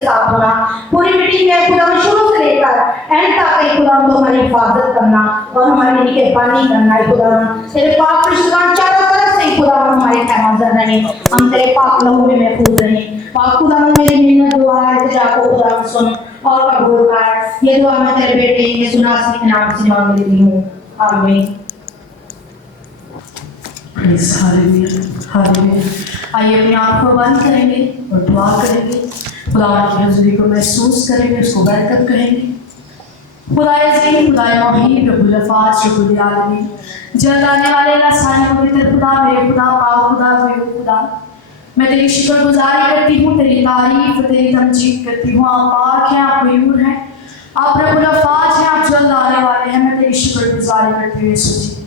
साथ होना, पूरी मीटिंग में खुदा शुरू से लेकर एंड तक खुदा तो हमारी हिफाजत करना और हमारी निगहबानी करना है खुदा। तेरे पाक परिशुद्ध चारों तरफ से खुदा हमारे हिफाजत रहे, हम तेरे पाक लहू में महफूज रहे। पाक खुदा मेरी मिन्नत दुआ है कि जाको खुदा सुन और कबूल कर। ये दुआ मैं तेरे बेटे यीशु मसीह के नाम से मांग लेती हूँ, आमीन। आइए अपने आप को बंद करेंगे और दुआ करेंगे, खुदा की हज़ूरी को महसूस करेंगे, उसको बरकत कहेंगे। खुदाए अज़ीम, खुदाए मोहीन, रब्बुल अफ़ाज़, रब्बुल आलमीन, जल्द आने वाले लासानी पवित्र खुदा, मेरे खुदा, पाक खुदा, मेरे खुदा, मैं तेरी शुक्रगुजारी करती हूँ, तेरी तारीफ, तेरी तमजीद करती हूँ। आप पाक हैं, आप गयूर हैं, आप रब्बुल अफ़ाज़ हैं, आप जल्द आने वाले हैं। मैं तेरी शुक्रगुजारी करती हूँ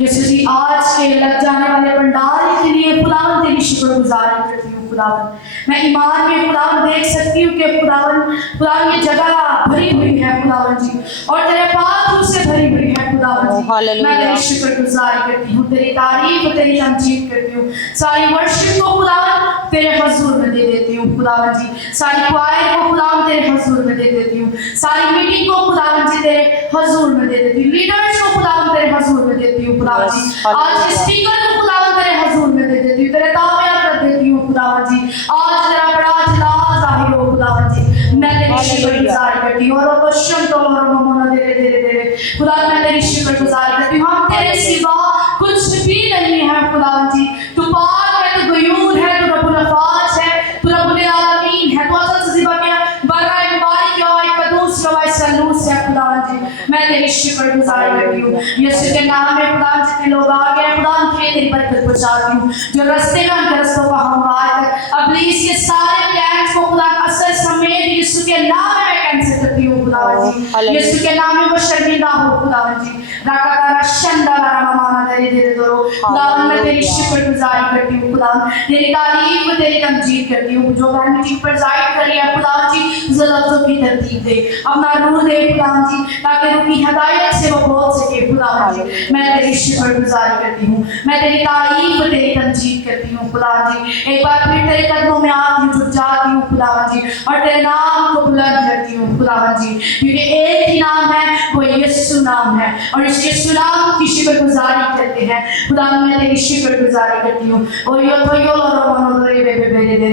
यीशु जी, आज के लग जाने वाले भंडार के लिए खुदावन तेरी शुक्रगुजारी करती हूँ। खुदावन मैं ईमान में खुदावन देख सकती हूँ कि खुदावन ये जगह भरी हुई है खुदावन जी, और तेरे पाक से भरी हुई है खुदावन जी। मैं तेरी शुक्रगुजारी करती हूँ, तेरी तारीफ, तेरी तमजीद करती हूँ। सारी वर्शिप को खुदावन तेरे हुजूर में दे देती हूँ खुदावन जी, सारी क्वायर को खुदावन तेरे हुजूर में दे देती हूँ, सारी मीटिंग को खुदावन जी तेरे हुजूर में दे देती हूँ, लीडर्स को खुदावन तेरे हुजूर में देती हूँ खुदावन जी, आज स्पीकर को खुदावन तेरे हुजूर में दे देती हूँ, तेरे ताबियात कर देती हूँ खुदावन जी। आज तेरा बड़ा जलाल जाहिर हो खुदावन जी, मैं तेरी शुक्रगुजारी करती हूँ। और तो शब्द और ममोना तेरे तेरे तेरे खुदा, मैं तेरी शुक्रगुजारी करती हूँ। हम तेरे सिवा कुछ भी नहीं है खुदावन जी, तू पाक है, तू गयूर है, तू रब्बुल अफ़ाज़ है, तू रब्बुल आलमीन है, तू अज़ल ज़िबा के बर्रा मुबारक या कदूस या सलूस है खुदावन जी। मैं तेरी शुक्रगुजारी करती हूँ यीशु के नाम में। खुदा जितने लोग आ गए खुदा उनके तेरी बरकत पहुंचाती हूँ, जो रास्ते में उनके रास्तों को हमवार कर अब्लीस के सारे प्लान्स को खुदा असर समेत यीशु के नाम में मैं कैंसिल करती हूँ खुदावन जी। यीशु के नाम में वो शर्मिंदा हो खुदावन जी। राका तारा शंदा लारा माना तेरे तेरे दरो खुदावन, मैं तेरी शुक्रगुजारी करती हूँ खुदावन, तेरी तारीफ, तेरी तमजीद करती हूँ। जो बहन मीटिंग पर जाहिर कर रही है खुदावन जी, ज़लफ़ों की तरतीब दे, अपना रूह दे खुदावन जी, ताकि रूह की हदायत से वो बोल सके खुदावन जी। मैं तेरी शुक्रगुजारी करती हूँ, मैं तेरी तारीफ, तेरी तमजीद करती हूँ खुदावन जी। एक बार फिर तेरे कदमों में आती हूँ, झुक जाती हूँ खुदावन जी, और तेरे नाम को बुलंद करती हूँ खुदावन जी, क्योंकि एक ही नाम है, वो यीशु नाम है, और इस यीशु नाम की शुक्रगुजारी करते हैं खुदावन। मैं तेरी शुक्रगुजारी करती हूँ। और यो तो यो लो मनो दरे बे बे बे दे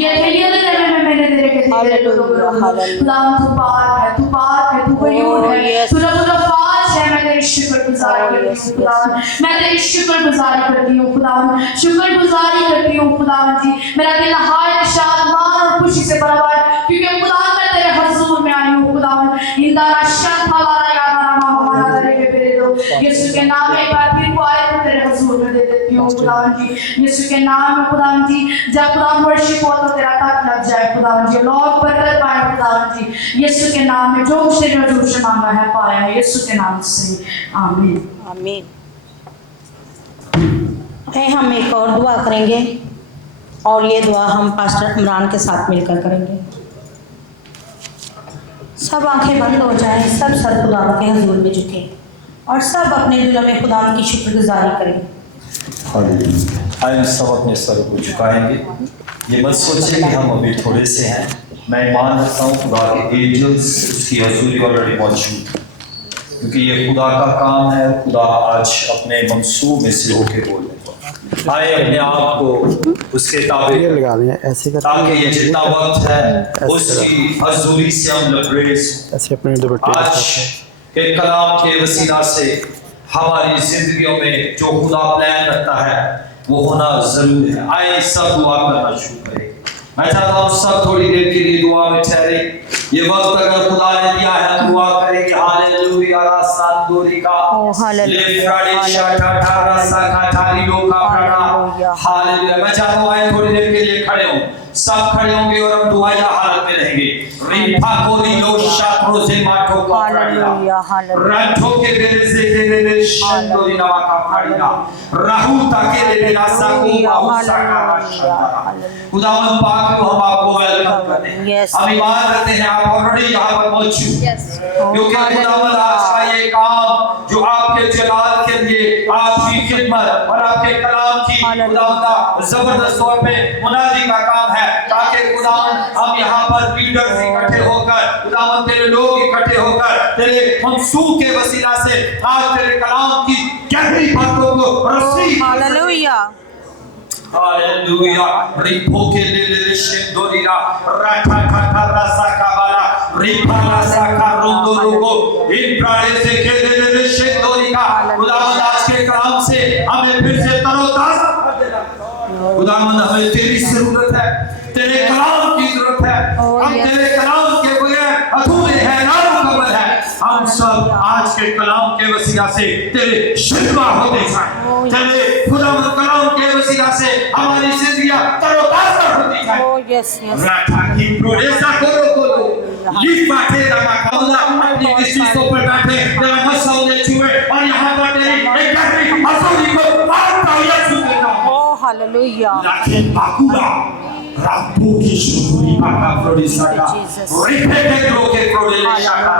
ये थे ये ले मैं मेरे तेरे के तेरे खुदावन, तू पाक है, तू पाक है, तू गयूर है, तू रब्बुल अफ़ाज़ है। मैं तेरी शुक्रगुजारी करती हूँ खुदावन, मैं तेरी शुक्रगुजारी करती हूँ खुदावन, शुक्रगुजारी करती हूँ खुदावन जी। मेरा दिल नहायत शादमान और खुशी से भरा हुआ है, क्योंकि खुदावन मैं तेरे हुजूर में आई हूँ खुदावन। इंदारा शंता वाला यादारा मामा तेरे के बेरे दो यीशु के नाम में। एक बार फिर को आए तो तेरे हुजूर में दे देती हूँ खुदावन जी, यीशु के नाम में खुदावन जी। जब खुदावन वर्शिप हो तो तेरा तक लग जाए खुदावन जी, लोग बरकत पाए खुदावन जी, यीशु के नाम में। जो से रसूल से मांगा है पाया है, यीशु के नाम से आमीन आमीन। हम एक और दुआ करेंगे, और ये दुआ हम पास्टर इमरान के साथ मिलकर करेंगे। सब आंखें बंद हो जाएं, सब सर खुदा के हजूर में झुके, और सब अपने दिलों में खुदा की शुक्रगुजारी करें। हम सब अपने सर को झुकाएंगे। ये मत सोचें कि हम अभी थोड़े से हैं। मैं ईमान रखता हूँ खुदा के एंजल्स उसकी हजूरी ऑलरेडी मौजूद है, क्योंकि ये खुदा का काम है। खुदा आज अपने मंसूब में से होके बोल रहे हैं। आए अपने आप को उसके ताबे ऐसे, ताकि ये जितना वक्त है उसकी हजूरी से हम लबरेज आज के कलाम के वसीला से हमारी जिंदगियों में जो खुदा प्लान रखता है वो होना जरूर है। आए सब दुआ करना शुरू करें। मैं चाहता हूँ सब थोड़ी देर के लिए दुआ में ठहरे। ये वक्त अगर खुदा ने दिया है हम दुआ करेंगे। हालेलुया रास्तान दोरी का हालेलुया। मैं चाहता हूँ आए थोड़ी देर के लिए खड़े हो, सब खड़े होंगे और हम दुआ या हालत में रहेंगे। रिपा कोरी लो शात्रो से माठो को हालेलुया, हालेलुया। राठो के बेरे से के शंदो दिनावा का फाड़ीना राहु ताके ले रासा को बाहुसा का राशा। खुदावन पाक को हम आपको वेलकम करते हैं। हम ईमान रखते हैं आप ऑलरेडी यहाँ पर मौजूद हैं, क्योंकि खुदावन आज का ये काम जो आपके जलाल के लिए आपकी खिदमत और आपके कलाम की खुदावन जबरदस्त तौर पे मुनादी का काम है, ताकि खुदावन हम यहाँ पर लीडर्स इकट्ठे होकर खुदावन तेरे लोग इकट्ठे होकर तेरे मंसूब के वसीला से आज तेरे कलाम की गहरी बातों को रसीद हालेलुया, हालेलुया। रिपो के ले शेंदोरीरा राठा ठाठा रासा काबाला रिपाला साका रोंदो लोगो इन प्राणे से के ले शेंदोरीका खुदावंद आज के कलाम से हमें फिर से तरोताजा कर देना। खुदावंद हमें तेरी जरूरत है, तेरे कलाम की जरूरत है। हम तेरे कलाम के बगैर अधूरे हैं, नामुकम्मल है। हम सब आज के कलाम के वसीला से तेरे शिफा होते जाएं, तेरे खुदावंद कलाम के वसीला से हमारी जिंदगियां तरोताजा होती जाएं। यस यस, राठा की प्रोडेसा करो लीफ बाटे रमा खाऊंगा अपनी किसी को पर बैठे तेरा मसा उन्हें छुए और यहाँ पर तेरी एक गहरी हसूरी को मारता हुआ छू देता हूँ। ओ हालेलुया, लेकिन बाकुला रापो की शुरुई पाका प्रोडेसा का रिपे के द्रोके प्रोडेसा का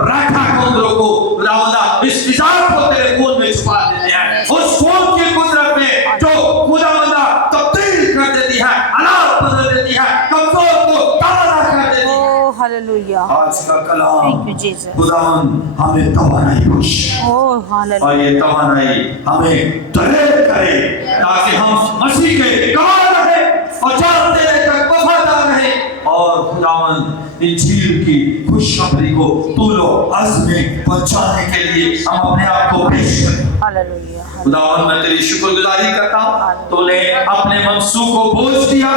राठा को द्रोको रावला इस निजाम को तेरे खून में छुपा देते हैं। उस खून की कुदरत में जो खुदावंदा तब्दील कर देती है, हालात बदल देती है, कमजोर को ताज़ा कर देती है। हालेलुया, आज का कलाम थैंक यू जीसस। खुदावंद हमें तवानाई बख्शे ओ हालेलुया, और ये तवानाई हमें दलेर करे ताकि हम मसीह के गवाह रहे और जान देने तक वफादार रहे और खुदावंद इंजील की खुशखबरी को तूलो अर्ज़ में पहुंचाने के लिए हम अपने आप को पेश करें। हालेलुया, खुदावंद मैं तेरी शुक्रगुजारी करता हूँ, तूने अपने मंसूब को बोझ दिया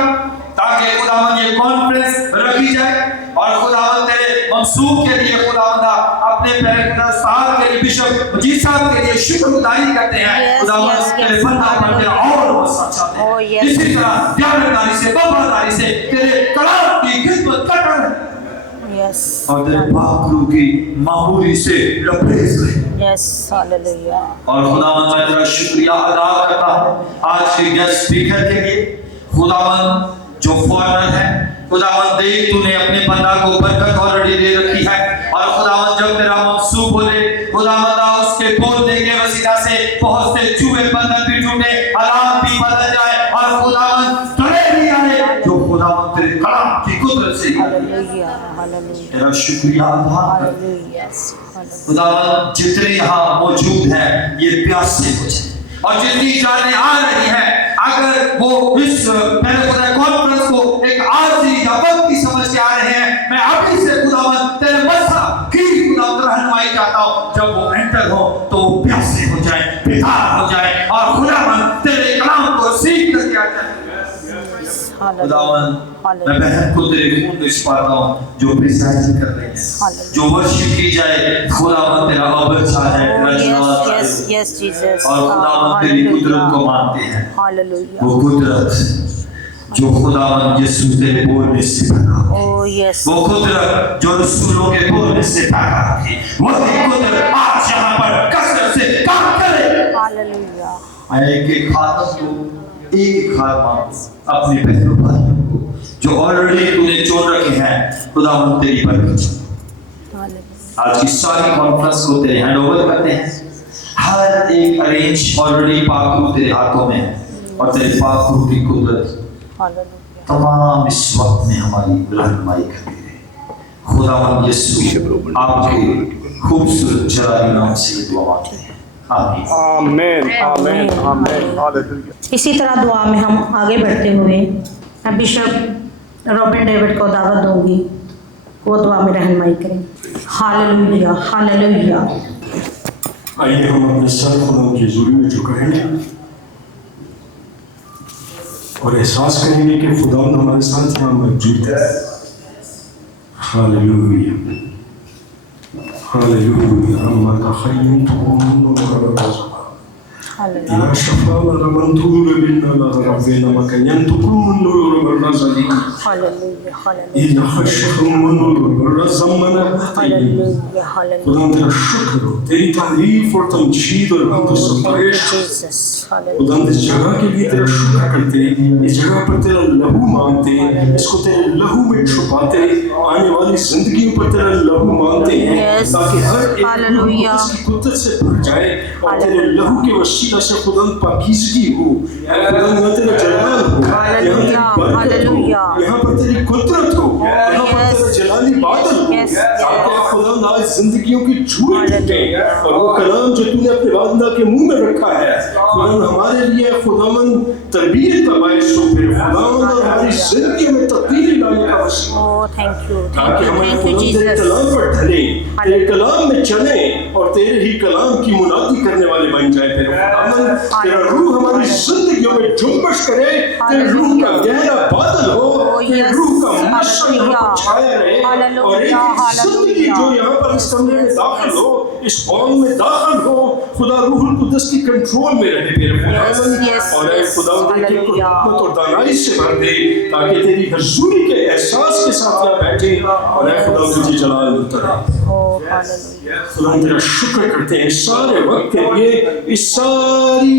ताकि खुदावंद ये कॉन्फ्रेंस रखी जाए और खुदावंद तेरे मंसूब के लिए खुदावंद अपने पैगंबर साहब के लिए बिशप मजीद साहब के लिए शुक्रगुजारी करते हैं। खुदावंद तेरे बंदा पर तेरा और वसा चाहते हैं, इसी तरह ध्यानदारी से वफादारी से तेरे कलाम की खिदमत कर रहे हैं यस, और तेरे पाक रूह की मामूली से लबरेज रहे। Yes, hallelujah. और खुदावंद मैं तेरा शुक्रिया अदा करता हूँ आज के गेस्ट स्पीकर के लिए। खुदावंद जो फॉरनर है, खुदावंद देख तूने अपने बंदा को बरकत ऑलरेडी दे रखी है और खुदावंद जब तेरा मंसूब बोले खुदावंद उसके बोलने के वसीला से बहुत से चूहे बंधन भी टूटे, हालात भी बदल जाए और खुदावंद तड़े भी आए जो खुदावंद तेरे कलाम की कुदरत से। हालेलुया, हालेलुया, तेरा शुक्रिया अदा करते हैं। खुदावंद जितने यहाँ मौजूद हैं ये प्यासे हो जाए और जितनी जाने आ रही है अगर वो इस कॉन्फ्रेंस को एक आरजी या वक्त की समझ के आ रहे हैं, मैं अभी से खुदावंद तेरे मसा की खुदावंद रहनुमाई चाहता हूँ, जब वो एंटर हो तो वो प्यासे हो जाए, बेदार हो जाए और खुदावंद तेरे कलाम को सीख करके आ जाए। खुदावंद मैं बहन को तेरे खून में छिपाता हूँ जो प्रिसाइज कर रही है, जो वर्शिप की जाए खुदावंद तेरा अबरचा है, यस यस जीसस, और खुदावंद तेरी कुदरत को मानते हैं। हालेलुया, वो कुदरत जो खुदावंद यीशु तेरे बोलने से पैदा हुई, ओ यस, वो कुदरत जो रसूलों के बोलने से पैदा हुई, वही कुदरत आज यहाँ पर कसरत से काम करे। हालेलुया, एक एक खातम को एक खातमा अपने बहनों भाइयों को जो ऑलरेडी तूने चुन रखे हैं खुदावंद तेरी बरकत। हालेलुया, आज की सारी कॉन्फ्रेंस को तेरे हैंड ओवर करते हैं, हर एक अरेंज ऑलरेडी पाक रूह तेरे हाथों में है और तेरे पाक रूह की कुदरत हालेलुया, तमाम इस वक्त में हमारी रहनुमाई करती है। खुदावंद यीशु आपके खूबसूरत जलाली नाम से दुआ मांगते हैं, आमीन आमीन आमीन आमीन, हालेलुया। इसी तरह दुआ में हम आगे बढ़ते हुए मैं बिशप रॉबिन डेविड को दावत दूंगी, वो दुआ में रहनुमाई करें। Hallelujah, hallelujah. आइए हम अपने सर खुदा की हुजूरी में झुकाएंगे और एहसास करेंगे कि खुदावंद हमारे साथ यहाँ मौजूद है। Hallelujah, hallelujah. रमता खय्यम तुम या शफा रमंतूर बिन्ना रब्बिना मकयन तुकुन नूर बरज़ली हालेलुया हालेलुया ये हशरुमन रज़मना हालेलुया हालेलुया खुदा तेरा शुक्र हो, तेरी तारीफ और तमजीद और हमद सताइश। जीसस हालेलुया खुदा इस जगह के लिए तेरा शुक्र करते, इस जगह पर तेरा लहू मांगते, इसको तेरे लहू में छुपाते, आने वाली जिंदगियों पर तेरा लहू मांगते हैं Yes. ताकि हर एक हालेलुया। रूह की कुदरत से भर जाए और तेरे लहू के वसीला से खुदा पाकीज़गी हो, खुदा यहाँ तेरा जलाल हो, यहाँ तेरी बरकत हालेलुया। हो, यहाँ पर तेरी कुदरत हो, यहाँ पर Yes. तेरा जलाली बादल हो, Yes. ताकि खुदा आज जिंदगियों की झूठ टूटे और वो कलाम जो तूने अपने बांदा के मुंह में रखा है खुदा हमारे लिए खुदावन तरबियत का बायस हो, फिर खुदावन और हमारी जिंदगी में तब्दीली लाने का वसीला हो, ओह थैंक यू ताकि हमारे खुदा तेरे जीसस कलाम पर ढले, तेरे कलाम में चले और तेरे ही कलाम की मुनादी करने वाले बन जाए। तेरे खुदावन तेरा रूह हमारी जिंदगियों में जुम्बश करे, तेरे रूह का गहरा बादल हो, तेरे रूह का मशअल यहाँ पर छाया रहे और एक जिंदगी जो यहाँ पर इस कमरे में दाखिल हो, इस हॉल में दाखिल हो, खुदा रूहुल कुद्दस की कंट्रोल में रहे मेरे खुदावन और ऐ खुदा तेरी हिकमत और दानाई से भर दे ताकि तेरी हजूरी के एहसास के साथ यहाँ बैठे और ऐ खुदा तुझे जलाल मिलता रहे। ओह हालेलुया खुदा तेरा शुक्र करते हैं सारे वक्त के लिए, इस सारी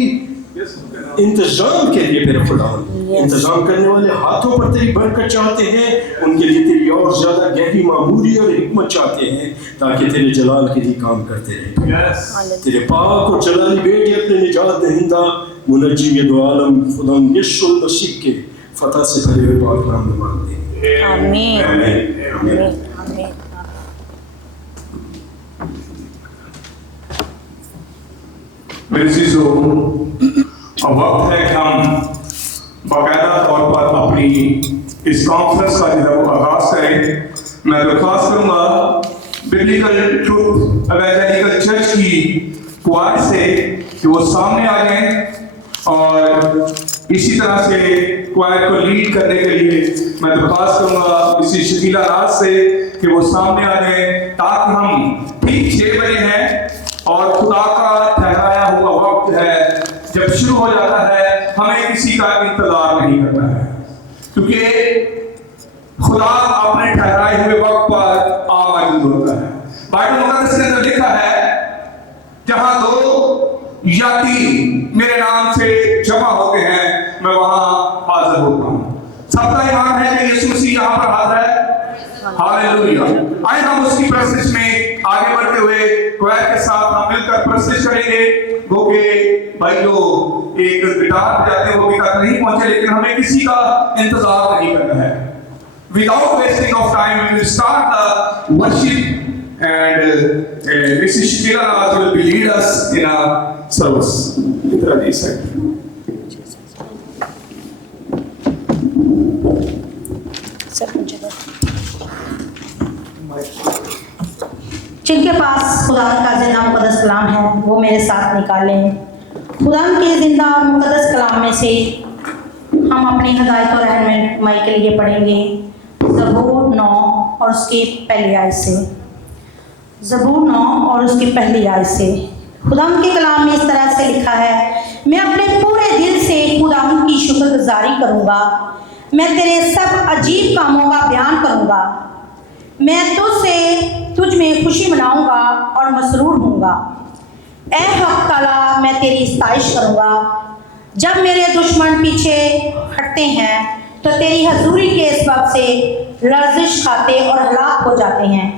इंतजाम के लिए मेरे खुदा इंतजाम करने वाले हाथों पर तेरी बरकत चाहते हैं, उनके लिए तेरी और ज्यादा गहरी मामूली और हिकमत चाहते हैं ताकि तेरे जलाल के लिए काम करते रहे। तेरे पाक और जलाली बेटे अपने निजात दहिंदा मुनज्जिम ये दो आलम खुदा यीशु मसीह के फतह से भरे हुए पाक नाम में मांगते हैं, आमीन आमीन आमीन। आमीन मेरे चीजों अब वक्त है कि हम बाकायदा तौर पर अपनी इस कॉन्फ्रेंस का जब आगाज करें। मैं दरख्वास्त करूंगा बिब्लिकल ट्रूथ एवेंजेलिकल चर्च की क्वार से कि वो सामने आ जाएं और इसी तरह से क्वायर को लीड करने के लिए मैं दरख्वास्त करूंगा इसी शकीला राज से कि वो सामने आ जाएं ताकि हम ठीक 6 बजे हैं और खुदा का ठहराया हुआ वक्त है जब शुरू हो जाता है, हमें किसी का इंतजार नहीं करना है क्योंकि खुदा अपने ठहराए हुए वक्त पर मौजूद होता है। बाइबल मुकद्दस के अंदर लिखा है जहां 2 या 3 मेरे नाम से जमा होते हैं मैं वहां हाजिर होता हूं। सबका ईमान है कि यीशु मसीह यहां पर हाजिर है। हालेलुया। आइए हम उसकी प्रेसिस में आगे बढ़ते हुए क्वायर के साथ हम मिलकर प्रेसिस करेंगे। वो के भाई जो एक गिटार बजाते हैं वो अभी तक नहीं पहुंचे, लेकिन हमें किसी का इंतजार नहीं करना है। Without wasting of time, we will start the worship and Mrs. Shakira Raj will be lead us in a service. इधर आइए सर। जिनके पास खुदा का जिंदा मुकद्दस कलाम है वो मेरे साथ निकालें। खुदा के जिंदा मुकद्दस कलाम में से हम अपनी हदायत और रहनुमाई के लिए पढ़ेंगे ज़बूर 9 और उसकी पहली आयत से। ज़बूर 9 और उसकी पहली आयत से खुदा के कलाम में इस तरह से लिखा है, मैं अपने पूरे दिल से खुदा की शुक्रगुजारी करूँगा, मैं तेरे सब अजीब कामों का बयान करूँगा, मैं तुझ में खुशी मनाऊंगा और मसरूर होऊंगा। ऐ हक ताला मैं तेरी सताइश करूंगा। जब मेरे दुश्मन पीछे हटते हैं तो तेरी हजूरी के सबब से लर्जिश खाते और हलाक हो जाते हैं,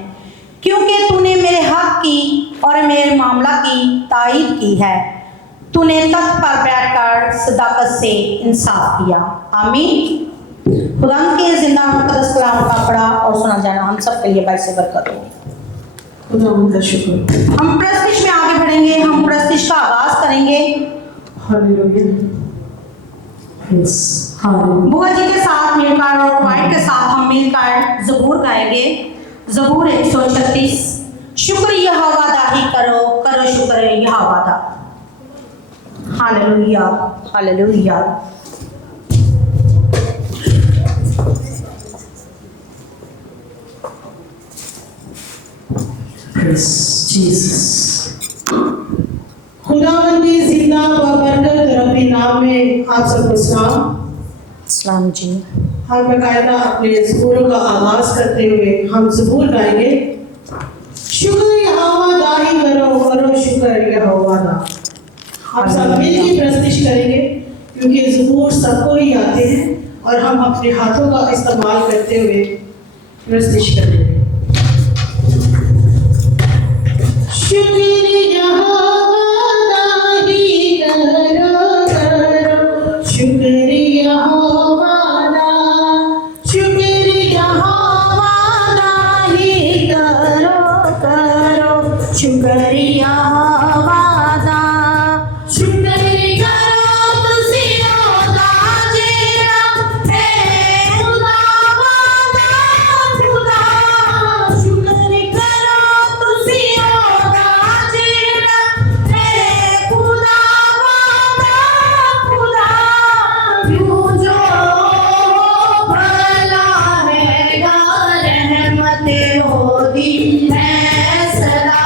क्योंकि तूने मेरे हक की और मेरे मामला की तायीद की है। तूने तख्त पर बैठकर सदाकत से इंसाफ किया। आमीन। खुदा के जिंदा मुकद्दस कलाम का पढ़ा और सुना जाना हम सब के लिए बाइस बरकत हो। खुदा का शुक्र। हम प्रस्तिश में आगे बढ़ेंगे, हम प्रस्तिश का आगाज करेंगे। हालेलुया। Yes hallelujah. बुआ जी के साथ मिलकर और वाइट के साथ हम मिलकर ज़बूर गाएंगे। ज़बूर 136। शुक्र यहोवा दा ही करो, करो शुक्र यहोवा दा। Hallelujah hallelujah. जीसस। खुदावंद की जिंदा व बरकत रब्बी नाम में आप सबको सलाम। सलाम जी। हम बकायदा अपने ज़बूरों का आगाज करते हुए हम ज़बूर गाएंगे। शुक्र यहोवा दा ही करो करो शुक्र यहोवा दा। हम सब मिलकर प्रस्तुत करेंगे क्योंकि ज़बूर सबको ही आते हैं और हम अपने हाथों का इस्तेमाल करते हुए प्रस्तुत करेंगे। शुक्र यहोवा दा ही करो करो शुक्र यहोवा दा। शुक्र यहोवा दा ही करो करो शुक्रिया वादा। शुक्र करो तुसी ओदा जेड़ा है खुदा वादा खुदा। शुक्र करो तुसी ओदा जेड़ा है खुदा वादा खुदा। यूं जो भला है रहमत होदी है सदा।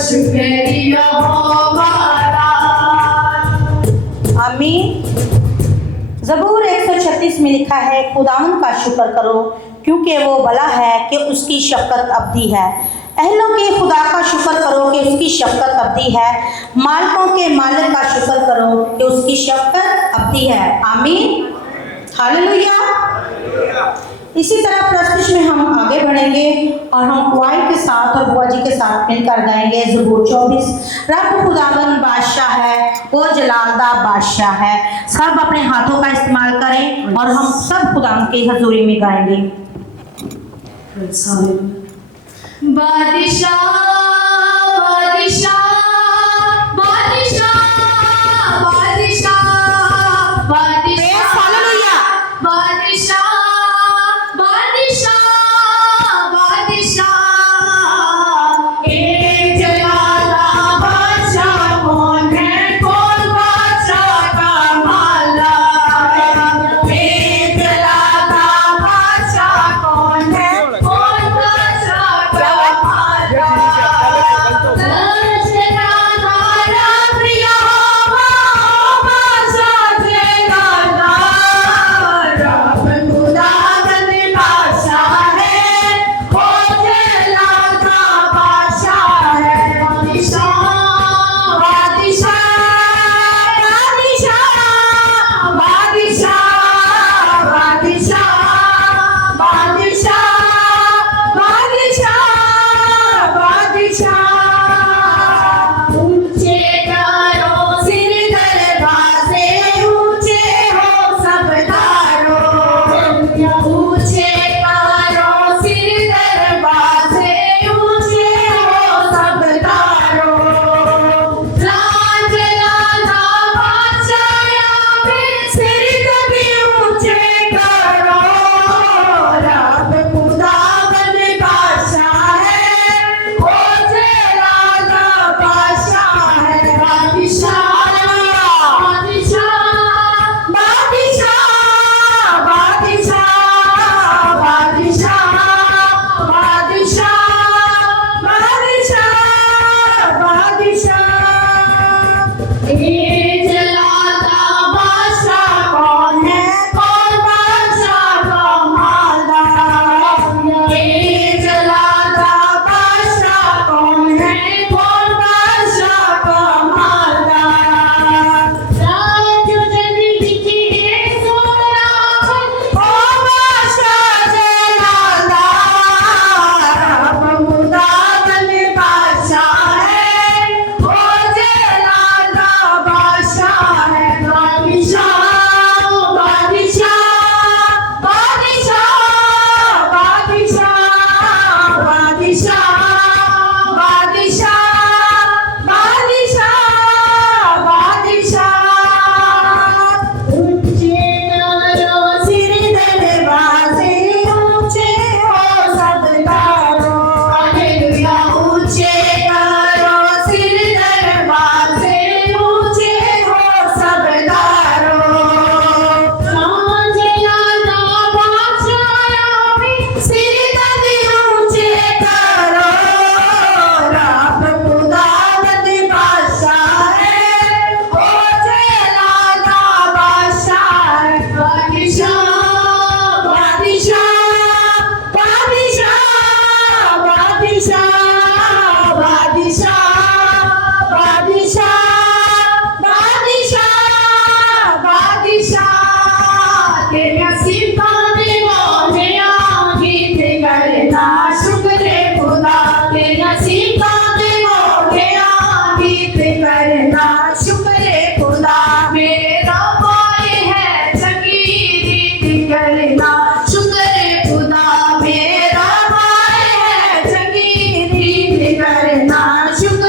शुक्रिया हमारा। आमीन। ज़बूर 136 में लिखा है, खुदावंद का शुक्र करो क्योंकि वो भला है कि उसकी शफ़क़त अबदी है। अहलों के खुदा का शुक्र करो कि उसकी शफ़क़त अबदी है। मालिकों के मालिक का शुक्र करो कि उसकी शफ़क़त अबदी है। आमीन, हालेलुया। इसी तरह प्रस्तुति में हम आगे बढ़ेंगे और हम क्वाइर के साथ और बुआ जी के साथ मिलकर गाएंगे ज़बूर 24। रब खुदावंद बादशाह है, वो जलालदा बादशाह है। सब अपने हाथों का इस्तेमाल करें और हम सब खुदावंद की हजूरी में गाएंगे। बादशाह बादशाह बादशाह बादशाह बादशाह बादशाह बादशाह बादशाह एक जलाला बादशाह कौन है, कौन बादशाह का माला। एक जलाला बादशाह कौन है, कौन बादशाह का माला। शुक्र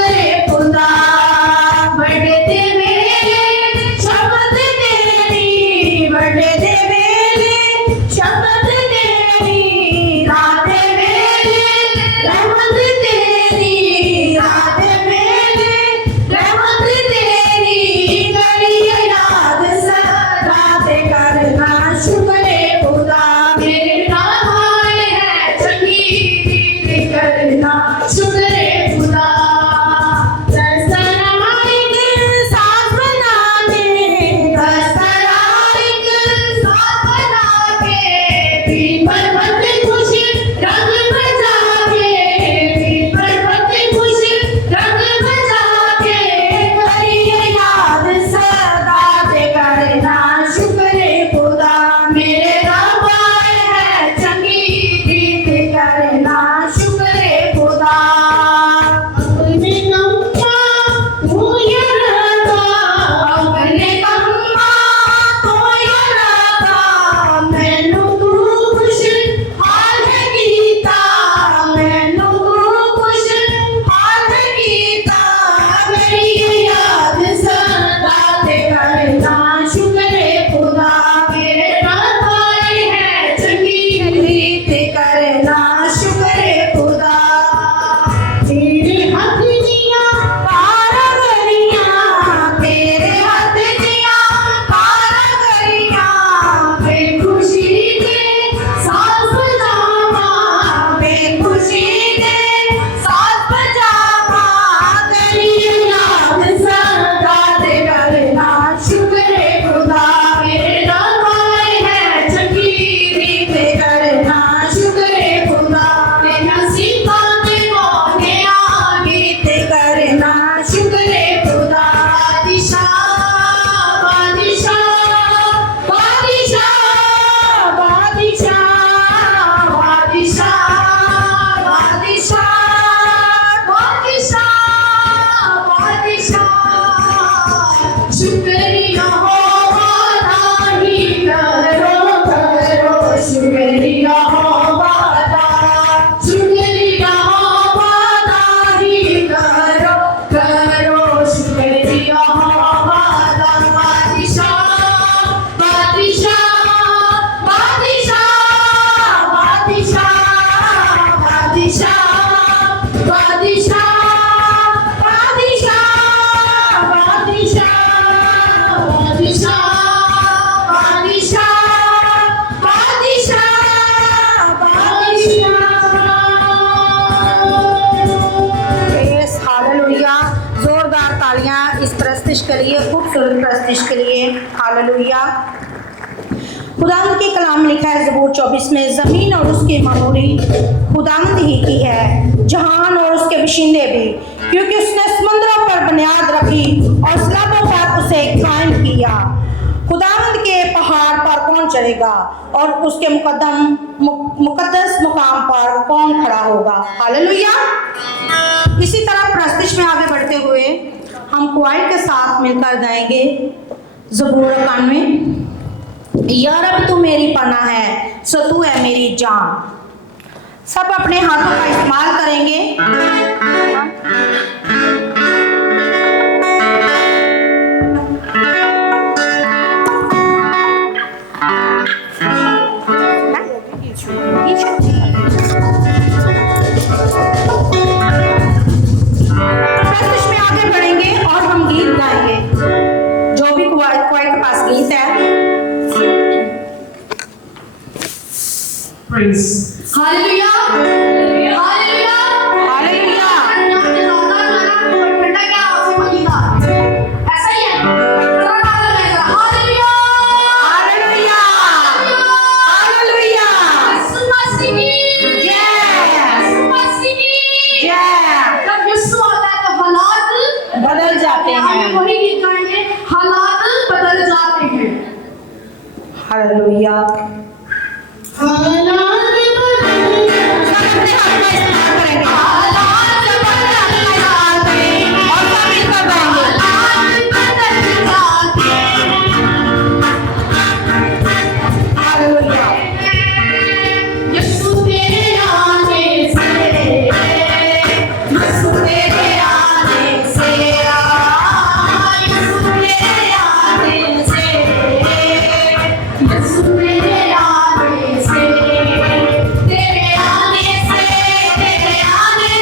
प्रस्तिश करिए, खूबसूरत प्रस्तिश करिए। हालेलुया। खुदावंद के कलाम में लिखा है ज़बूर 24 में, ज़मीन और उसकी ममूरी खुदावंद ही की है, जहान और उसके बशिंदे भी, क्योंकि उसने समुद्रों पर बुनियाद रखी और सलाबों पर उसे कायम किया। खुदावंद के पहाड़ पर कौन चढ़ेगा और उसके मुकद्दस मुकाम पर कौन खड़ा होगा। हालेलुया। इसी तरह प्रस्तिश में आगे बढ़ते हुए हम क्वाइट के साथ मिलकर गाएंगे ज़बूर 91, या रब तू मेरी पनाह है, सो तू है मेरी जान। सब अपने हाथों का इस्तेमाल करेंगे। प्रस्तिश में आगे बढ़ेंगे और हम गीत गाएंगे, जो भी क्वाइट के पास गीत है। Praise. Hallelujah. Hallelujah. हालेलुया। ठंडा क्या आपसे बोलिएगा? ऐसा ही है। ठंडा लगेगा। Hallelujah. हालेलुया। हालेलुया। यीशु मसीह की जय। यीशु मसीह की जय। जब यीशु आता है तो हालात बदल जाते हैं। हम वही गीत गाएंगे, हालात बदल जाते हैं। हालेलुया। हालात तेरे आने से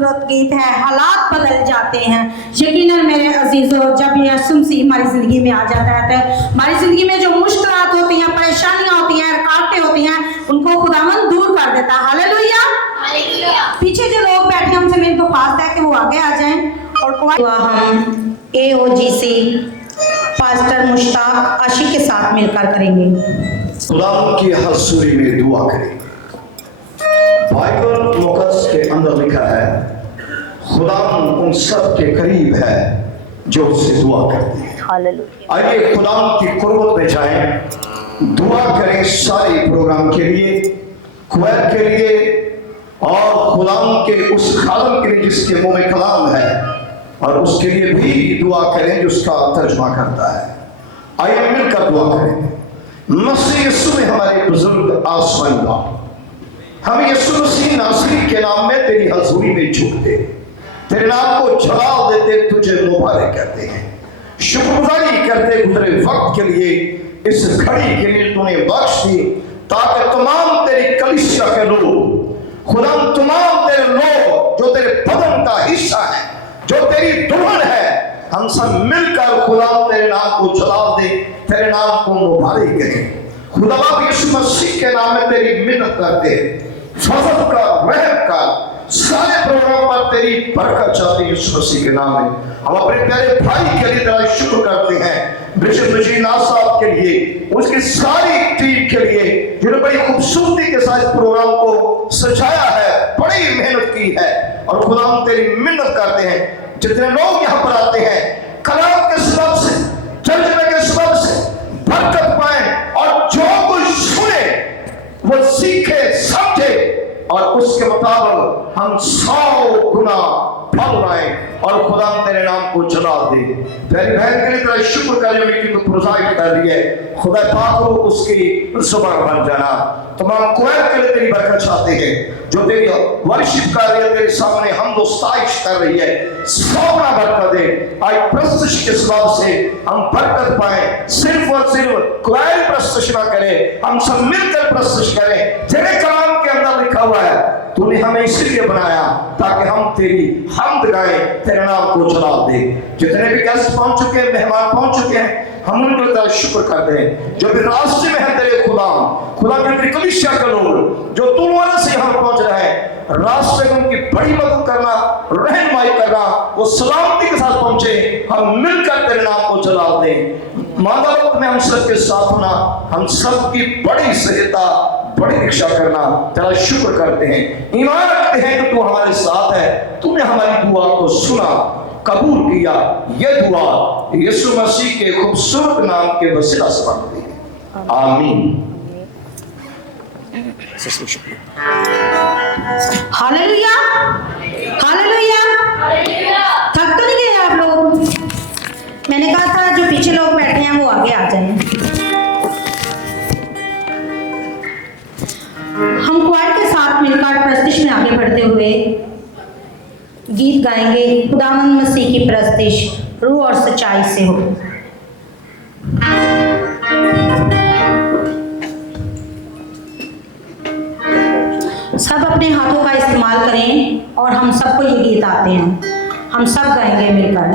खूबसूरत गीत है, हालात बदल जाते हैं। यकीनन मेरे अजीजों, जब यीशु मसीह हमारी ज़िंदगी में आ जाता है तो हमारी ज़िंदगी में जो मुश्किलात होती हैं, परेशानियां होती हैं, रुकावटें होती हैं, उनको खुदावंद दूर कर देता है। हालेलुया। पीछे जो लोग बैठे हैं उनसे मेरी दरख्वास्त है कि वो आगे आ जाएं। और हम AOGC पास्टर मुश्ताक आशिक के साथ मिलकर करेंगे। खुदा की हजूरी में दुआ करें। बाइबल मुकद्दस के अंदर लिखा है, खुदा उन सब के करीब है जो उससे दुआ करते हैं। आइए खुदा की कुर्बत में जाएं, दुआ करें सारे प्रोग्राम के लिए, कुवैत के लिए और खुदा के उस खादम के लिए जिसके मुंह में कलाम है, और उसके लिए भी दुआ करें जो उसका तर्जुमा करता है। आइए मिलकर दुआ करें। मसीह यीशु में हमारे बुजुर्ग आसमानी बाप, हम यीशु मसीह नासरी के नाम में तेरी हजूरी में झुकते, तेरे नाम को जलाल देते, तुझे मुबारक करते हैं, शुक्रगुजारी करते गुजरे वक्त के लिए, इस घड़ी के लिए तूने बख्श दी, ताकि तमाम तेरी कलीसिया के लोग, खुदा तमाम तेरे लोग जो तेरे बदन का हिस्सा है, जो तेरी दुल्हन है, हम सब मिलकर खुदा तेरे नाम को जलाल दे, तेरे नाम को मुबारक करें। खुदा यीशु मसीह के नाम में तेरी मिन्नत करते, फजल का, रहम का, सारे प्रोग्राम पर तेरी बरकत चाहते हैं यीशु मसीह के नाम में। हम अपने प्यारे भाई के लिए तेरा शुक्र करते हैं, बिशप मजीद नाथ साहब के लिए, उसकी सारी टीम के लिए, जिन्होंने बड़ी खूबसूरती के साथ प्रोग्राम को सजाया है, बड़ी मेहनत की है। और खुदा हम तेरी मिन्नत करते हैं, जितने लोग यहाँ पर आते हैं, कलाम के सबब से, तर्जुमे के सबब से बरकत पाए, और जो कुछ सुने वो सीखे, समझे, और उसके मुताबिक हम 100 गुना फल लाए, और खुदा तेरे नाम को जला दे। तेरी बहन के लिए तेरा शुक्र कर, जो मिट्टी को प्रोत्साहित कर रही है, खुदा पाक को उसकी जुबान बन जाना। तमाम कुवैत के लिए तेरी बरकत चाहते हैं, जो तेरी वर्शिप कर रही है, तेरे सामने हम दोस्ताइश कर रही है, 100 गुना बरकत दे। आज प्रस्तुति के सबब से हम बरकत पाए, सिर्फ और सिर्फ कुवैत प्रस्तुति ना करें, हम सब मिलकर प्रस्तुति करें। तेरे कलाम के अंदर लिखा हुआ है, तूने हमें इसलिए बनाया ताकि हम तेरी हमद गाएं, तेरे नाम को जला दे। जितने भी गेस्ट पहुंच चुके हैं, मेहमान पहुंच चुके हैं, हम उनके लिए शुक्र करते हैं। जो भी रास्ते में है तेरे खुदा के कलीसिया के लोग जो तू से यहाँ पहुंच रहे हैं, रास्ते में उनकी बड़ी मदद करना, रहनुमाई करना, वो सलामती के साथ पहुंचे, हम मिलकर तेरे नाम को जला दें। मादा वक्त में हम सबके साथ होना, हम सबकी बड़ी सहायता, बड़ी रक्षा करना, तेरा शुक्र करते हैं, ईमान रखते हैं कि तू हमारे साथ है। तूने हमारी दुआ को सुना, कबूल किया। ये दुआ यीशु मसीह के खूबसूरत नाम के वसीला से मांगते हैं, आमीन। Hallelujah, hallelujah. थक तो नहीं गए आप लोग? मैंने कहा था जो पीछे लोग बैठे हैं वो आगे आ जाएं। हम क्वायर के साथ मिलकर प्रस्तिश में आगे बढ़ते हुए गीत गाएंगे, खुदावंद मसीह की प्रस्तिश रूह और सच्चाई से हो। सब अपने हाथों का इस्तेमाल करें और हम सबको ये गीत आते हैं, हम सब गाएंगे मिलकर।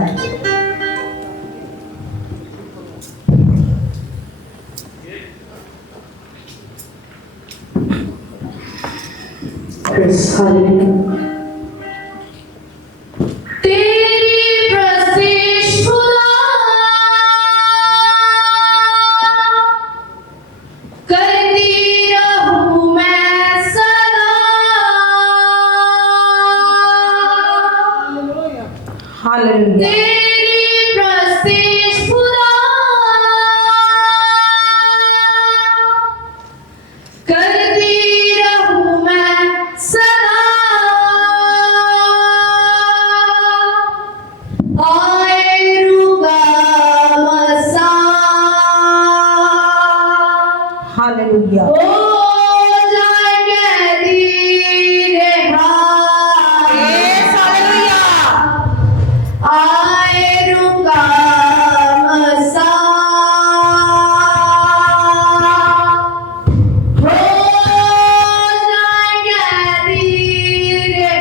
तेरी प्रस्तिश खुदा करती रहूं मैं सदा। हालेलुया। तेरी प्रस्तिश खुदा करती रहूं मैं सदा। आए रुगा मसा हालेलुया। हो जाए धीरे हालेलुया। आए रुगा मसा हो जाए धीरे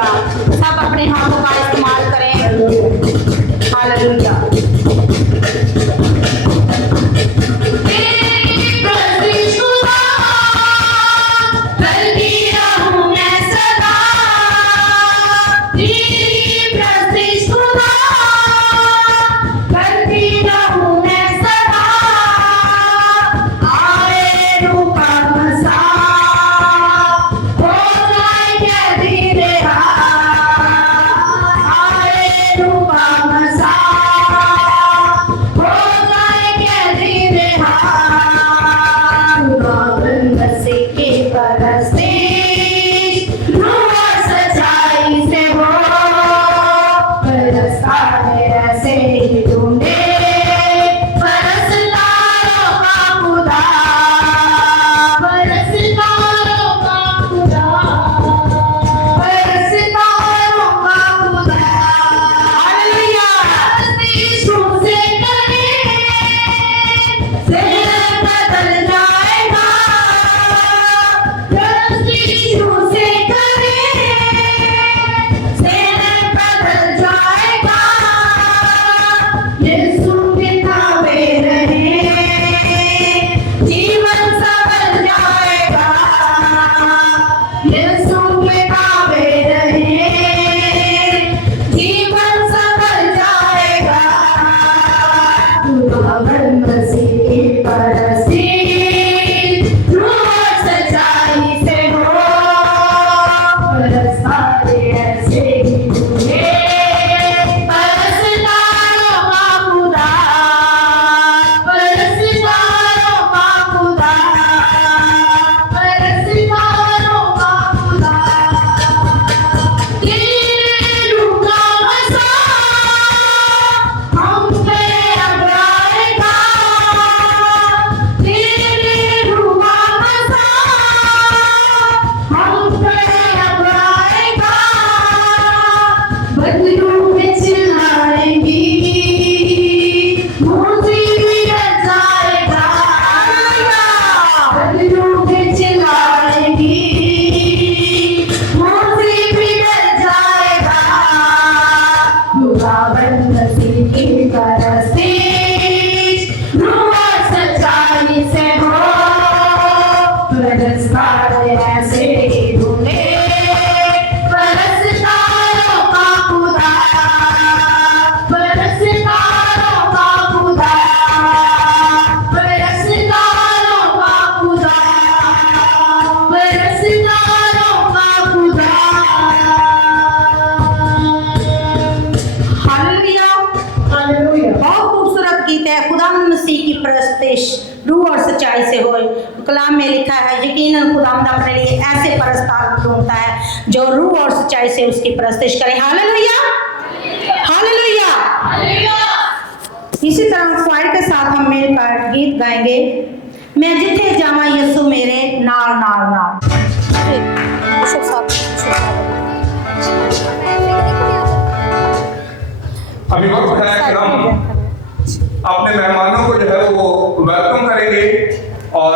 हालेलुया। सब अपने हाथों का इस्तेमाल करें। हालेलुया। रूह और सच्चाई से होए। कलाम में लिखा है यकीनन खुदावंद अपने लिए ऐसे परस्तार ढूंढता है जो रूह और सच्चाई से उसकी परस्तिश करे। Hallelujah, hallelujah. इसी तरह फायर के साथ हम मिलकर गीत गाएंगे, मैं जिथे जावा यीशु मेरे नाल नाल नाल। अभी वक्त है कि हम अपने मेहमानों को जो है वो वेलकम करेंगे और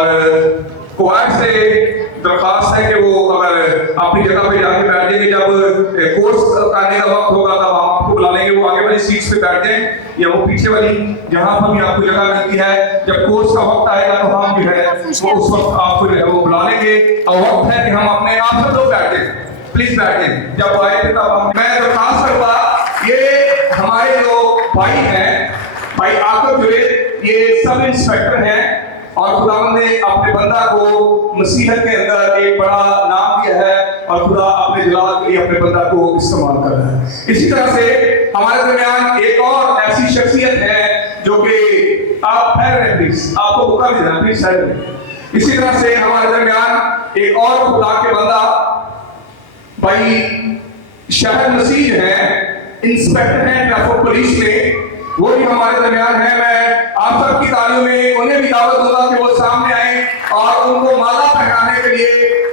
क्वायर से दरख्वास्त है कि वो अगर अपनी जगह पे जाके बैठ जाएंगे, जब कोर्स करने का वक्त होगा तब हम आपको बुला लेंगे, वो आगे वाली सीट्स पे बैठ जाएं या वो पीछे वाली जहां पर भी आपको जगह मिलती है। जब कोर्स का वक्त आएगा तो हम जो है वो उस वक्त आपको जो है वो बुला लेंगे और वक्त है कि हम अपने आप सब लोग बैठ जाएं, प्लीज बैठ जाएं। जब आए थे तब मैं दरख्वास्त करूंगा, ये हमारे जो भाई हैं, भाई आकर जो ये सब इंस्पेक्टर हैं और खुदावंद ने अपने बंदा को मसीहत के अंदर एक बड़ा नाम दिया है और खुदा अपने जलाल के लिए अपने बंदा को इस्तेमाल कर रहा है। इसी तरह से हमारे दरमियान एक और ऐसी शख्सियत है जो कि आप ठहर प्लीज, आपको मौका भी देना प्लीज ठहर। इसी तरह से हमारे दरमियान एक और खुदा के बंदा भाई शहर मसीह है, इंस्पेक्टर हैं ट्रैफिक पुलिस में, वो भी हमारे दरमियान है। मैं आप सबकी तालियों में उन्हें भी दावत दूंगा कि वो सामने आए और उनको माला पहनाने के लिए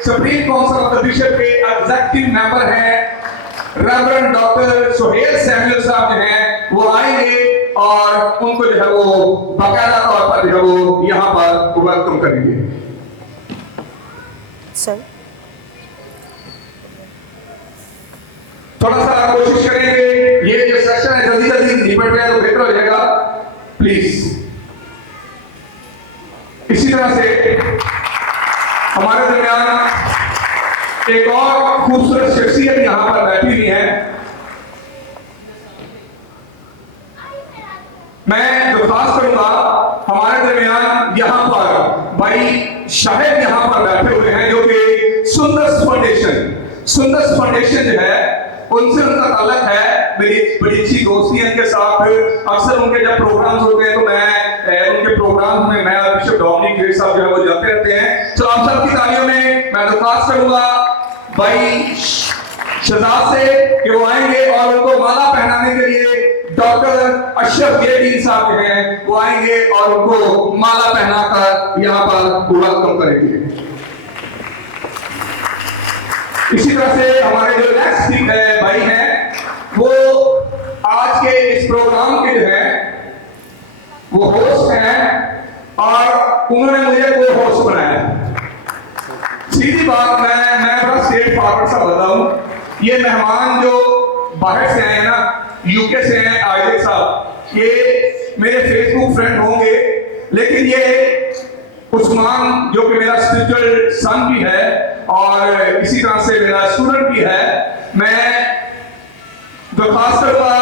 supreme council of the bishop के एग्जीक्यूटिव मेंबर हैं रेवरेंड डॉक्टर सुहेल सैमुअल साहब जो हैं वो आएंगे और उनको जो है वो बाकायदा तौर पर जो है वो यहाँ पर वेलकम करेंगे। सर थोड़ा सा कोशिश करेंगे, ये जो सेक्शन है जल्दी जल्दी निपट जाए तो बेहतर हो जाएगा, प्लीज। इसी तरह से हमारे दरमियान एक और खूबसूरत शख्सियत यहां पर बैठी हुई है। मैं दरख्वास्त करूंगा, हमारे दरमियान यहां पर भाई शाहिद यहां पर बैठे हुए हैं, जो कि सुंदर फाउंडेशन जो है उनसे उनका ताल्लुक है। मेरी बड़ी अच्छी दोस्ती है इनके साथ। अक्सर उनके जब प्रोग्राम्स होते हैं तो मैं उनके प्रोग्राम में मैं और बिशप डोमिनिक ग्रे साहब जो है वो जाते रहते हैं। तो आप सबकी तालियों में मैं दरख्वास्त करूंगा भाई शहजाद से कि वो आएंगे और उनको माला पहनाने के लिए डॉक्टर अशरफ गेदीन साहब जो हैं वो आएंगे और उनको माला पहनाकर यहाँ पर वेलकम करेंगे। इसी तरह से हमारे जो नेक्स्ट भाई हैं वो आज के इस प्रोग्राम के जो है वो होस्ट हैं और उन्होंने मुझे को होस्ट बनाया। सीधी बात, मैं बड़ा स्ट्रेट फॉरवर्ड सा बताऊं, ये मेहमान जो बाहर से आए ना, यूके से हैं, आइजक साहब, ये मेरे फेसबुक फ्रेंड होंगे, लेकिन ये उस्मान जो कि मेरा स्पिरिचुअल सन भी है और इसी तरह से मेरा स्टूडेंट भी है, मैं दरख्वास्त करूंगा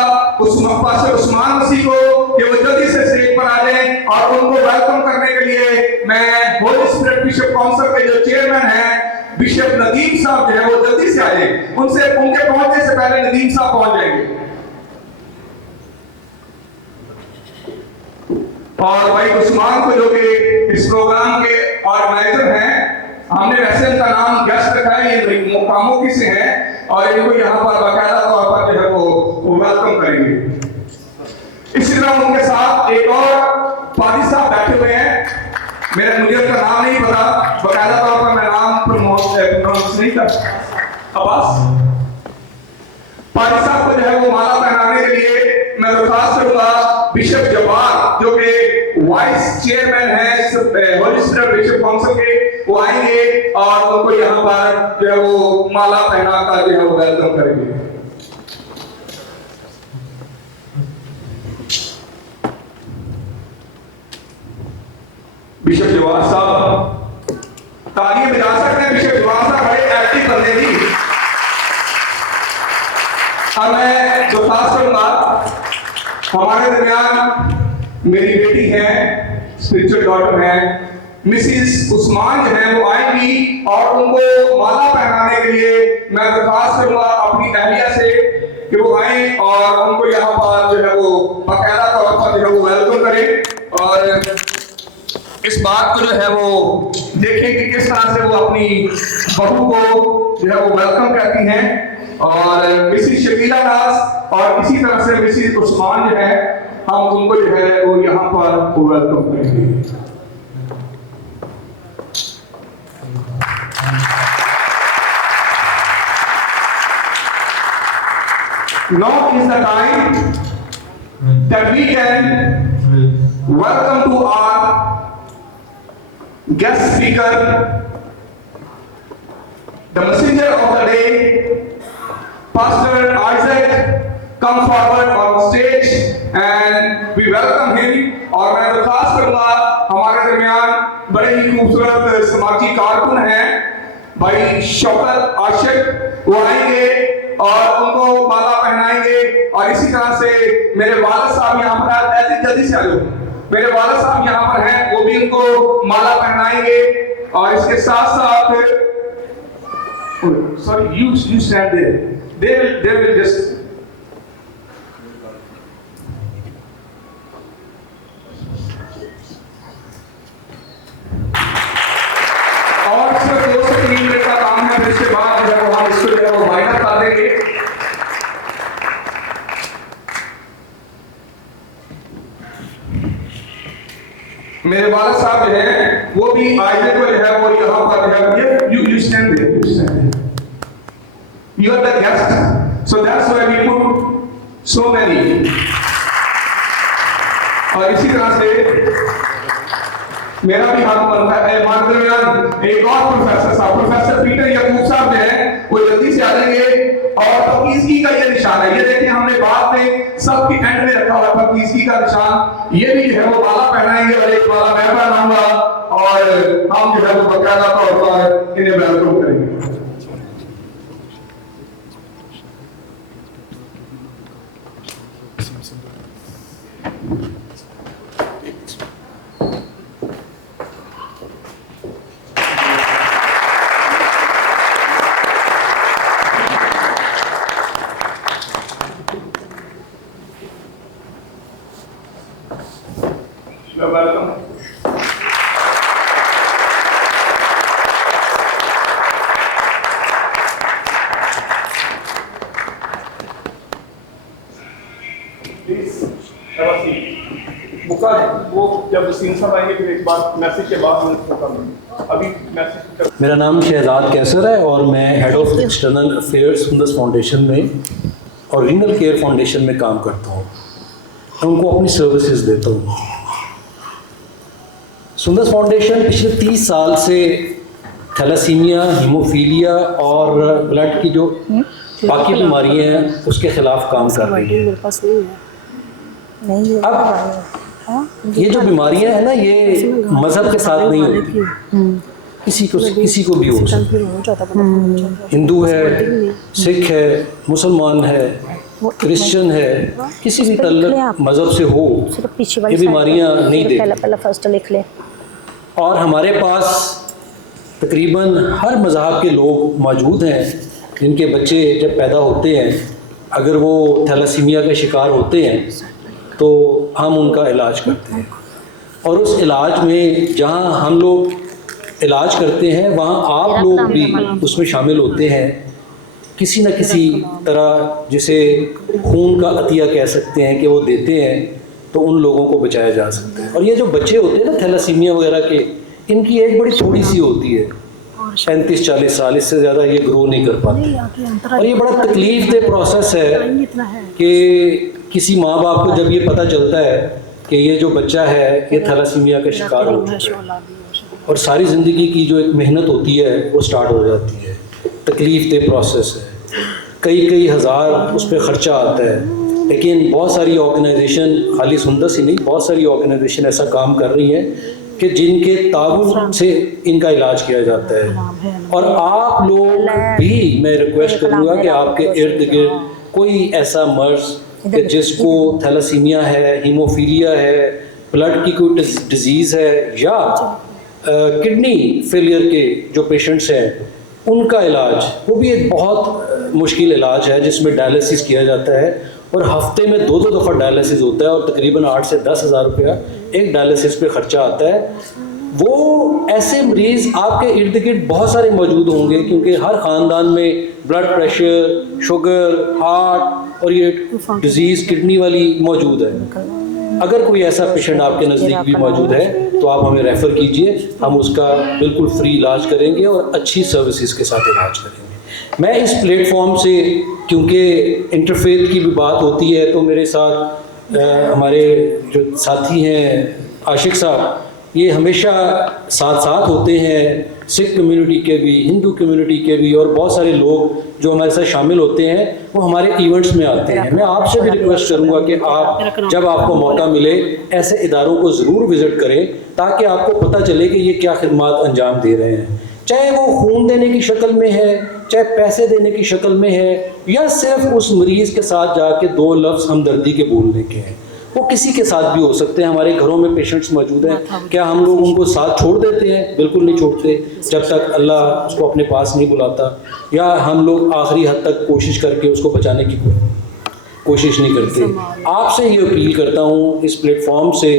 पास्टर उस्मान मसीह को कि वो जल्दी से स्टेज पर आ जाएं और उनको वेलकम करने के लिए मैं होली स्पिरिट बिशप काउंसिल के जो चेयरमैन हैं बिशप नदीम साहब जो है वो जल्दी से आ जाएं। उनके पहुंचने से पहले नदीम साहब पहुंच जाएंगे। और भाई उस्मान को जो कि इस प्रोग्राम के ऑर्गेनाइजर हैं, हमने वैसे इनका नाम गेस्ट रखा है, ये मुकामों से हैं और इनको यहाँ पर बाकायदा तौर पर जो है वो वेलकम करेंगे। इसी तरह उनके साथ एक और पादी साहब बैठे हुए हैं, मुझे उनका नाम नहीं पता, बाकायदा तौर पर मैं नाम प्रोनाउंस नहीं कर अब्बास पादी साहब को जो है वो माला पहनाने के लिए मैं दरख्वास्त करूंगा बिशप जब्बार जो कि वाइस चेयरमैन है होली स्पिरिट बिशप काउंसिल के, वो आएंगे और उनको यहाँ पर जो है वो माला पहनाकर जो है वो वेलकम करेंगे। बिशप जवाहर साहब तालियां बजा सकते हैं। बिशप जवाहर साहब बड़े एक्टिव बंदे थी। अब मैं दरख्वास्त करूंगा, हमारे दरमियान मेरी बेटी है, स्पिरिचुअल डॉटर है, मिसिस उस्मान जो है वो आएंगी और उनको माला पहनाने के लिए मैं दरख्वास्त करूंगा अपनी अहलिया से कि वो आए और उनको यहाँ पर जो है वो बाकायदा तौर पर जो है वो वेलकम करें और इस बात को जो है वो देखें कि किस तरह से वो अपनी बहू को जो है वो वेलकम करती हैं। और मिसिस शकीला नाज और इसी तरह से मिसिस उस्मान जो है हम उनको जो है वो यहाँ पर वेलकम करेंगे। Now is the time that we can welcome to our guest speaker, the messenger of the day, Pastor Isaac, come forward on stage and we welcome him। और मैं दरख्वास्त करूंगा, हमारे दरमियान बड़े ही खूबसूरत समाजी कारकुन हैं भाई शौकत आशिक, वो आएंगे और उनको माला पहनाएंगे और इसी तरह से मेरे वालिद साहब यहाँ पर ऐसे जल्दी से आ जाओ, मेरे वालिद साहब यहाँ पर हैं, वो भी उनको माला पहनाएंगे और इसके साथ साथ sorry you stand there, they will just और सिर्फ 2 से 3 मिनट का काम है, फिर इसके बाद जो है वो हम इसको जो है वो वाइंड अप कर देंगे। मेरे वालिद साहब जो है वो भी आइए को जो है वो यहाँ पर जो है you stand there, you stand there, you are the guest, so that's why we put so many। और इसी तरह से मेरा भी हाथ बनता है। मार्गदर्शन एक और प्रोफेसर साहब, प्रोफेसर पीटर याकूब साहब जो है वो जल्दी से आ जाएंगे। और फकीजगी का ये निशान है, ये देखिए हमने बाद में सबके एंड में रखा हुआ फकीजगी का निशान। ये भी जो है वो माला पहनाएंगे और एक माला मैं पहनाऊंगा और हम जो है वो बकायदा तौर पर इन्हें वेलकम करेंगे। वेलकम। बुका वो जब सीन साहब आएंगे फिर एक बार मैसेज के बाद अभी मैसेज। मेरा नाम शहजाद कैसर है और मैं head of external affairs Sundas foundation में और रीनल केयर फाउंडेशन में काम करता हूँ। मैं उनको अपनी सर्विसेज देता हूँ। सुंदस फाउंडेशन पिछले 30 साल से थैलासीमिया, हीमोफीलिया और ब्लड की जो बाकी बीमारियाँ हैं उसके खिलाफ काम कर रही है। अब ये जो बीमारियां हैं ना, ये मजहब के साथ नहीं होती, किसी को भी हो सकती है। हिंदू है, सिख है, मुसलमान है, क्रिश्चियन है, किसी भी तल्लक मजहब से हो, ये बीमारियां नहीं देखती। और हमारे पास तकरीबन हर मजहब के लोग मौजूद हैं जिनके बच्चे जब पैदा होते हैं, अगर वो थैलासीमिया का शिकार होते हैं तो हम उनका इलाज करते हैं। और उस इलाज में जहाँ हम लोग इलाज करते हैं वहाँ आप लोग भी उसमें शामिल होते हैं, किसी न किसी तरह जिसे खून का अतिया कह सकते हैं कि वो देते हैं तो उन लोगों को बचाया जा सकता है। और ये जो बच्चे होते हैं ना थैलासीमिया वगैरह के, इनकी एज बड़ी थोड़ी सी होती है, 35-40 साल, इससे ज़्यादा ये ग्रो नहीं कर पाते। और ये बड़ा तकलीफ दे प्रोसेस है कि किसी माँ बाप को जब ये पता चलता है कि ये जो बच्चा है ये थैलासीमिया का शिकार हो चुका है और सारी ज़िंदगी की जो एक मेहनत होती है वो स्टार्ट हो जाती है। तकलीफ दे प्रोसेस है, कई हज़ार उस पर ख़र्चा आता है। लेकिन बहुत सारी ऑर्गेनाइजेशन, खाली सुंदस ही नहीं, बहुत सारी ऑर्गेनाइजेशन ऐसा काम कर रही हैं कि जिनके ताउन से इनका इलाज किया जाता है। और आप लोग भी, मैं रिक्वेस्ट करूँगा कि आपके इर्द गिर्द कोई ऐसा मर्ज़ कि जिसको थैलासीमिया है, हीमोफीलिया है, ब्लड की कोई डिजीज़ है या किडनी फेलियर के जो पेशेंट्स हैं उनका इलाज, वो भी एक बहुत मुश्किल इलाज है जिसमें डायलिसिस किया जाता है और हफ्ते में 2-2 दफ़ा डायलिसिस होता है और तकरीबन 8 से 10 हज़ार रुपया एक डायलिसिस पे ख़र्चा आता है। वो ऐसे मरीज़ आपके इर्द गिर्द बहुत सारे मौजूद होंगे क्योंकि हर ख़ानदान में ब्लड प्रेशर, शुगर, हार्ट और ये डिजीज़ किडनी वाली मौजूद है। अगर कोई ऐसा पेशेंट आपके नज़दीक भी मौजूद है तो आप हमें रेफ़र कीजिए, हम उसका बिल्कुल फ्री इलाज करेंगे और अच्छी सर्विसेज के साथ इलाज करेंगे। मैं इस प्लेटफॉर्म से, क्योंकि इंटरफेथ की भी बात होती है, तो मेरे साथ हमारे जो साथी हैं आशिक साहब, ये हमेशा साथ होते हैं, सिख कम्युनिटी के भी, हिंदू कम्युनिटी के भी, और बहुत सारे लोग जो हमारे साथ शामिल होते हैं वो हमारे इवेंट्स में आते हैं। मैं आपसे भी रिक्वेस्ट करूंगा कि आप जब आपको मौका मिले ऐसे इदारों को ज़रूर विज़िट करें ताकि आपको पता चले कि ये क्या खिदमत अंजाम दे रहे हैं, चाहे वो खून देने की शक्ल में है, चाहे पैसे देने की शक्ल में है, या सिर्फ उस मरीज़ के साथ जाके 2 लफ्ज़ हमदर्दी के बोलने के हैं। वो किसी के साथ भी हो सकते हैं। हमारे घरों में पेशेंट्स मौजूद हैं, क्या हम लोग उनको साथ छोड़ देते हैं? बिल्कुल नहीं छोड़ते जब तक अल्लाह उसको अपने पास नहीं बुलाता, या हम लोग आखिरी हद तक कोशिश करके उसको बचाने की कोशिश नहीं करते। आपसे ये अपील करता हूँ इस प्लेटफॉर्म से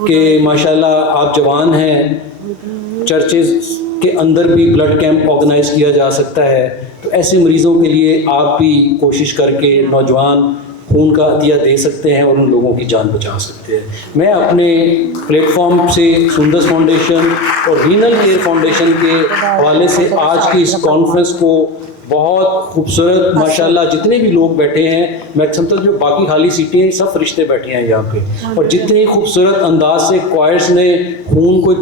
कि माशाल्लाह आप जवान हैं, चर्चेज़ के अंदर भी ब्लड कैंप ऑर्गेनाइज किया जा सकता है, तो ऐसे मरीज़ों के लिए आप भी कोशिश करके नौजवान खून का अतिया दे सकते हैं और उन लोगों की जान बचा सकते हैं। मैं अपने प्लेटफॉर्म से सुंदस फाउंडेशन और रीनल केयर फाउंडेशन के हवाले से आज की इस कॉन्फ्रेंस को बहुत खूबसूरत, माशाल्लाह जितने भी लोग बैठे हैं, मैं समझता हूँ जो बाकी खाली सीटें हैं सब फरिश्ते बैठे हैं यहाँ पे, और जितनी खूबसूरत अंदाज से क्वायर्स ने खून को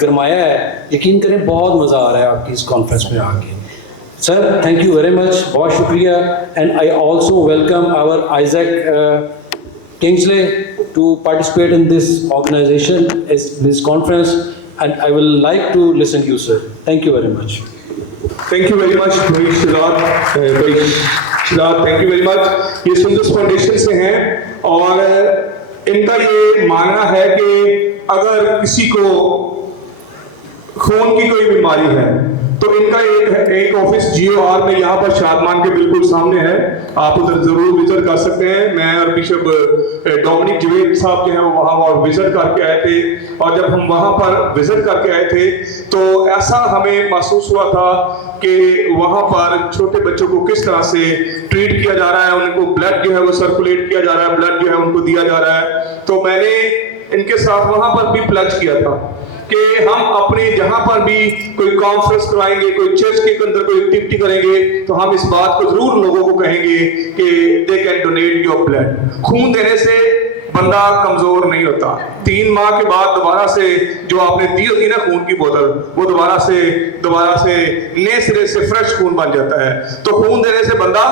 गरमाया है, यकीन करें बहुत मज़ा आ रहा है आपकी इस कॉन्फ्रेंस में आके। Sir, thank you very much. बहुत शुक्रिया. And I also welcome our Isaac Kingsley to participate in this organization, this conference, and I will like to listen to you, sir. Thank you very much. Thank you very much, भाई शिदात, thank you very much. ये सुंदर foundation से हैं और इनका ये मानना है कि अगर किसी को खून की कोई बीमारी है तो इनका एक ऑफिस GOR में यहाँ पर शादमान के बिल्कुल सामने है, आप उधर जरूर विजिट कर सकते हैं. मैं और बिशप डोमिनिक जवेद साहब जो हैं वो वहाँ विजिट करके आए थे, और जब हम वहाँ पर विजिट करके आए थे तो ऐसा हमें महसूस हुआ था कि वहाँ पर छोटे बच्चों को किस तरह से ट्रीट किया जा रहा है, उनको ब्लड जो है वो सर्कुलेट किया जा रहा है, ब्लड जो है उनको दिया जा रहा है. तो मैंने इनके साथ वहाँ पर भी प्लज किया था कि हम अपने जहां पर भी कोई कॉन्फ्रेंस कराएंगे, कोई चर्च के अंदर कोई एक्टिविटी करेंगे, तो हम इस बात को जरूर लोगों को कहेंगे कि they can donate your blood. खून देने से बंदा कमजोर नहीं होता. 3 माह के बाद दोबारा से जो आपने दी होगी ना खून की बोतल, वो दोबारा से नए सिरे से फ्रेश खून बन जाता है. तो खून देने से बंदा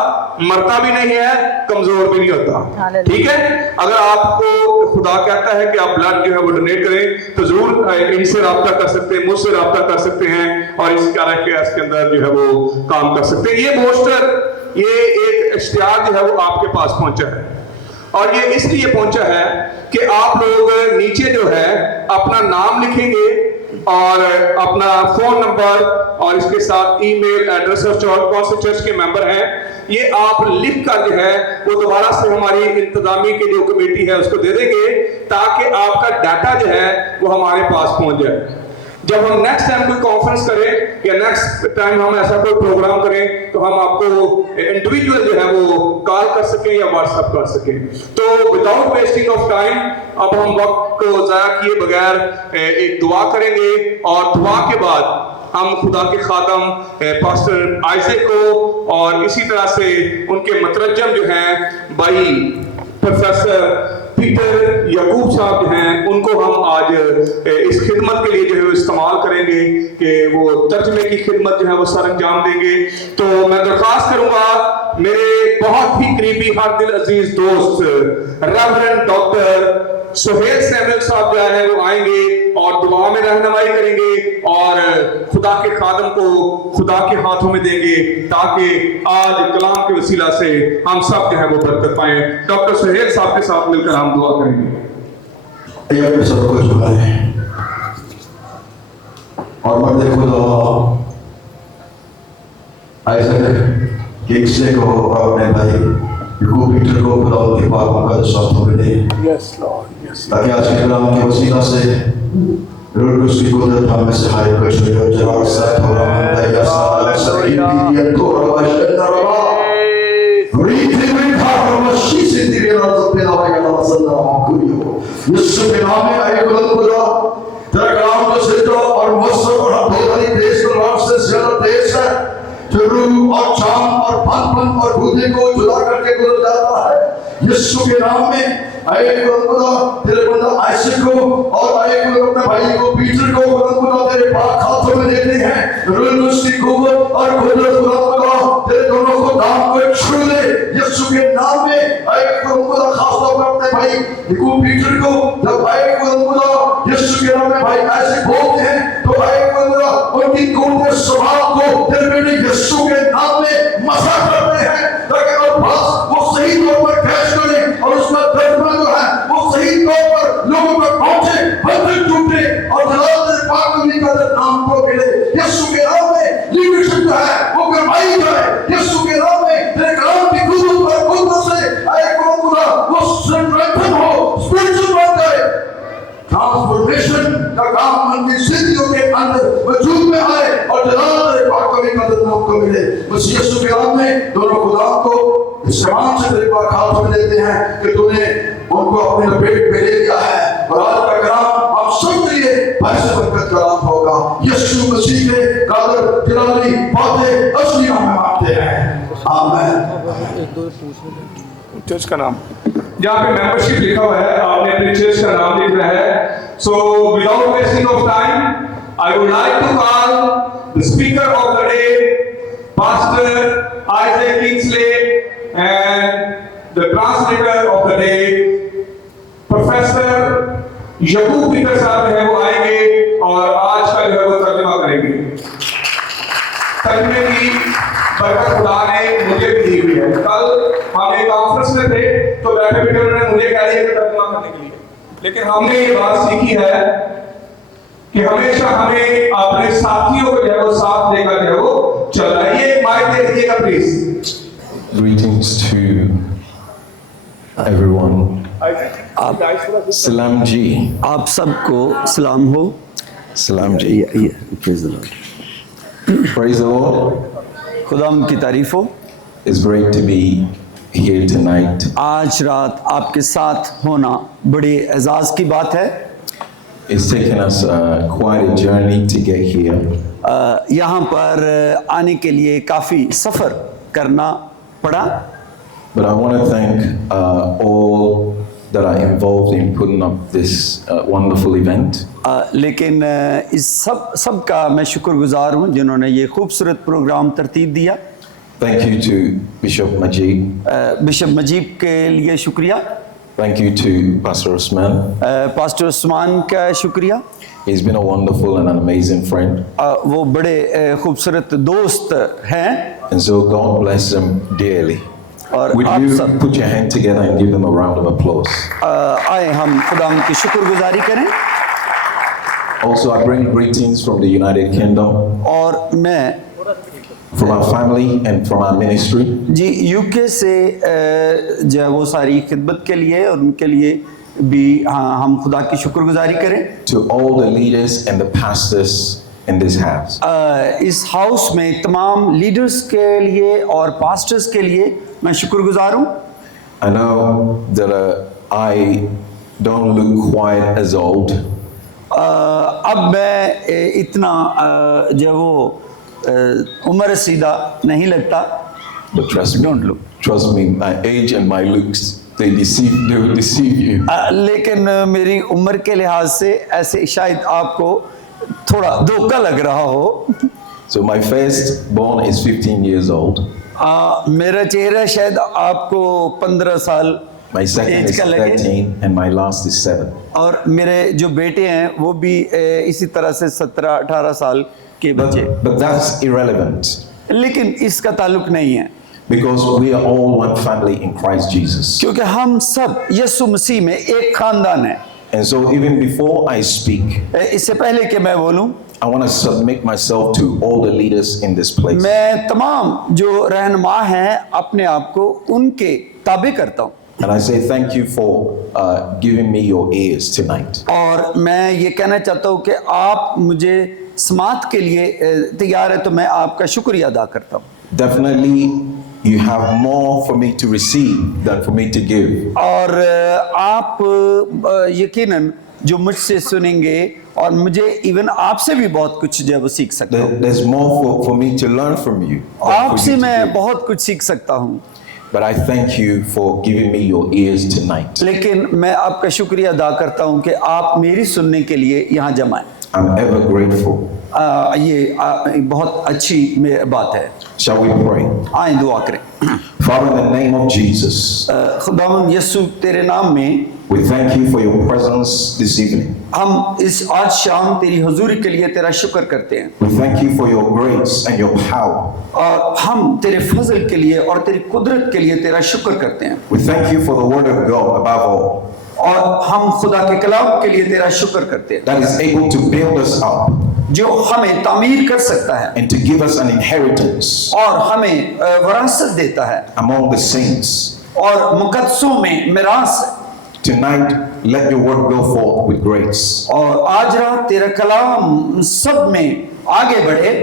मरता भी नहीं है, कमजोर भी नहीं होता. ठीक है, अगर आपको खुदा कहता है कि आप ब्लड जो है वो डोनेट करें तो जरूर इनसे राब्ता कर सकते हैं, मुझसे राब्ता कर सकते हैं और इस कार्य के अंदर जो है वो काम कर सकते हैं. ये पोस्टर, ये एक इश्तिहार जो है वो आपके पास पहुंचा है, और ये इसलिए पहुंचा है कि आप लोग नीचे जो है अपना नाम लिखेंगे और अपना फोन नंबर और इसके साथ ईमेल एड्रेस और कौन से चर्च के मेंबर हैं ये आप लिख कर जो है वो दोबारा से हमारी इंतजामी की जो कमेटी है उसको दे देंगे, ताकि आपका डाटा जो है वो हमारे पास पहुंच जाए. जब हम नेक्स्ट टाइम कोई कॉन्फ्रेंस करें या नेक्स्ट टाइम हम ऐसा कोई प्रोग्राम करें तो हम आपको इंडिविजुअल जो है वो कॉल कर सकें या व्हाट्सएप कर सकें. तो विदाउट वेस्टिंग ऑफ टाइम अब हम वक्त को ज़ाया किए बगैर एक दुआ करेंगे, और दुआ के बाद हम खुदा के खादम पास्टर आइज़ैक को और इसी तरह से उनके मतरजम जो हैं भाई प्रोफेसर पीटर याकूब साहब जो हैं उनको हम आज इस खिदमत के लिए जो है इस्तेमाल करेंगे कि वो तर्जमे की खिदमत जो है वो सर अंजाम देंगे. तो मैं दरख्वास्त करूंगा मेरे बहुत ही करीबी हर दिल अजीज दोस्त रेवरेंड डॉक्टर सुहेल सैमुअल साहब जो है वो आएंगे और दुआ में रहनुमाई करेंगे और खुदा के खादम को खुदा के हाथों में देंगे, ताकि आज कलाम के वसीला से हम सब जो है वो बरकत पाएं. डॉक्टर सुहेल साहब के साथ मिलकर हम दुआ करेंगे. ये सब कुछ है और मर्द खुदा आइज़ैक किंग्सले को अपने भाई याकूब पीटर को खुदा के पाक मुकद्दस हाथों में दे. Yes Lord, yes. ताकि आज के कलाम के वसीला से रूह उसकी कुदरत हमें सहाय कर सके. जवाब साथ हो रहा है या साथ सही भी तो रवाशना रवा रीति में भाव मशी से तेरे राज पे लाएगा ना सल्ला कुरियो. यीशु के नाम में आए खुदा तेरा कलाम को सच्चा और मुझसे और हमारी देश का राष्ट्र से ज्यादा देश है जो रूह और चांद और पन और बुद्धि को जुदा करके गुजर जाता है. यीशु के नाम में आए खुदा तेरे बंदा आइज़ैक को और आए खुदा अपने भाई को पीटर को खुदा तेरे पाक हाथों में देते हैं. रूह उसकी कुव्वत और कुदरत खुदा तेरे दोनों को दाम को छू ले यीशु के नाम में. आए खुदा खास तौर पर अपने भाई याकूब पीटर को जब आए खुदा यीशु के नाम में भाई आइज़ैक बोलते हैं तो आए खुदा उनकी कुव्वत स्वभाव को तेरे बेटे यीशु के नाम में मसा करते हैं, ताकि वो सही तौर पर कैश करें और उसका तर्जुमा जो है वो सही तौर पर लोगों तक पहुंचे, बंधन टूटे और जलाल पाक नबी का नाम को मिले. यीशु के नाम में लीडरशिप जो है वो करवाई जाए. यीशु के नाम में तेरे कलाम की कुदरत से आए खुदा वो स्ट्रेंथन हो, स्पिरिचुअल बन जाए. ट्रांसफॉर्मेशन का काम मन की सिद्धियों के अंदर वजूद में आए और जलाल पाक नबी का नाम को मिले. बस यीशु के नाम में दोनों खुदा को इस्तेमाल से तेरे पाक हाथों में देते हैं कि तूने उनको अपने लपेट में ले लिया है. और आज का कलाम आप सब के लिए पैसे बरकत कलाम होगा. यीशु मसीह के कादर जलाली बातें असली में मानते हैं. आमीन. चर्च का नाम जहाँ पे मेंबरशिप लिखा हुआ है आपने अपने चर्च का नाम लिखना है. So without wasting of time I would like to call the speaker of the day Pastor Isaac Kingsley, and the translator of the day, Professor Yaqub Peter साहब है वो आएंगे और आज का जो है वो तर्जुमा करेंगे। तर्जुमे की बरकत खुदा ने मुझे भी दी हुई है। कल हम एक कॉन्फ्रेंस में थे तो बैठे बैठे उन्होंने मुझे कह दिया कि तर्जुमा करने के लिए, लेकिन हमने ये बात सीखी है कि हमेशा हमें अपने साथियों को जो है वो साथ लेकर जो है वो चलना है। ये माइक दे दीजिएगा प्लीज। Greetings to everyone. सलाम जी। आप सबको सलाम हो। सलाम जी। Praise the Lord. Praise the Lord. खुदाम की तारीफ हो। It's great to be here tonight. आज रात आपके साथ होना बड़े एजाज की बात है। It's taken us quite a journey to get here. यहाँ पर आने के लिए काफ़ी सफ़र करना पड़ा। But I want to thank all that are involved in putting up this wonderful event. लेकिन इस सब का मैं शुक्रगुजार हूँ जिन्होंने ये खूबसूरत प्रोग्राम तरतीब दिया। Thank you to Bishop Majid. Bishop Majeeb के लिए शुक्रिया। Thank you to Pastor Osman. Pastor Usman का शुक्रिया। He's been a wonderful and an amazing friend. वो बड़े खूबसूरत दोस्त हैं। And so God bless them dearly. और Would आप you सब put your hand together and give them a round of applause? आए हम खुदा की शुक्रगुजारी करें। Also, I bring greetings from the United Kingdom, और मैं from our family and from our ministry. जी यूके से जो है वो सारी खिदमत के लिए और उनके लिए भी हाँ हम खुदा की शुक्रगुजारी करें। To all the leaders and the pastors in this house. इस हाउस में तमाम लीडर्स के लिए और पास्टर्स के लिए मैं शुक्रगुजार हूँ। I know that I don't look quite as old. अब मैं इतना जो वो उम्र सीधा नहीं लगता। But trust me, Don't look. trust me, my age and my looks, they will deceive you. लेकिन मेरी उम्र के लिहाज से ऐसे शायद आपको थोड़ा धोखा लग रहा हो। So my first born is 15 years old. मेरा चेहरा शायद आपको 15 साल My second एज is का लगे 13 and my last is 7. और मेरे जो बेटे हैं वो भी इसी तरह से 17-18 साल के बच्चे। But that's irrelevant लेकिन इसका ताल्लुक नहीं है because we are all one family in Christ Jesus. क्योंकि हम सब यीशु मसीह में एक खानदान है। And so even before I speak, इससे पहले कि मैं बोलूं, I want to submit myself to all the leaders in this place. मैं तमाम जो रहनुमा हैं अपने आप को उनके ताबे करता हूँ। And I say thank you for giving me your ears tonight. और मैं ये कहना चाहता हूँ कि आप मुझे समात के लिए तैयार है तो मैं आपका शुक्रिया अदा करता हूँ। Definitely you have more for me to receive than for me to give. और आप यकीनन जो मुझसे सुनेंगे और मुझे इवन आपसे भी बहुत कुछ जो है वो सीख सकता हूँ। There's more for me to learn from you. than for आपसे you to मैं give. बहुत कुछ सीख सकता हूँ। But I thank you for giving me your ears tonight. लेकिन मैं आपका शुक्रिया अदा करता हूँ कि आप मेरी सुनने के लिए यहाँ जमा हैं। I'm ever grateful. ये बहुत अच्छी बात है। Shall we pray? आए दुआ करें। Father, in the name of Jesus, खुदावंद यीशु तेरे नाम में we thank you for your presence this evening. हम इस आज शाम तेरी हुजूरी के लिए तेरा शुक्र करते हैं। We thank you for your grace and your power. और हम तेरे फजल के लिए और तेरी कुदरत के लिए तेरा शुक्र करते हैं। We thank you for the word of God above all. और हम खुदा के कलाम के लिए तेरा शुक्र करते हैं That is able to build us up जो हमें तामीर कर सकता है and to give us an inheritance और हमें वरासत देता है among the saints. और मुकद्दसों में मिरास है। Tonight, let your word go forth with grace. और आज रात तेरा कलाम सब में आगे बढ़े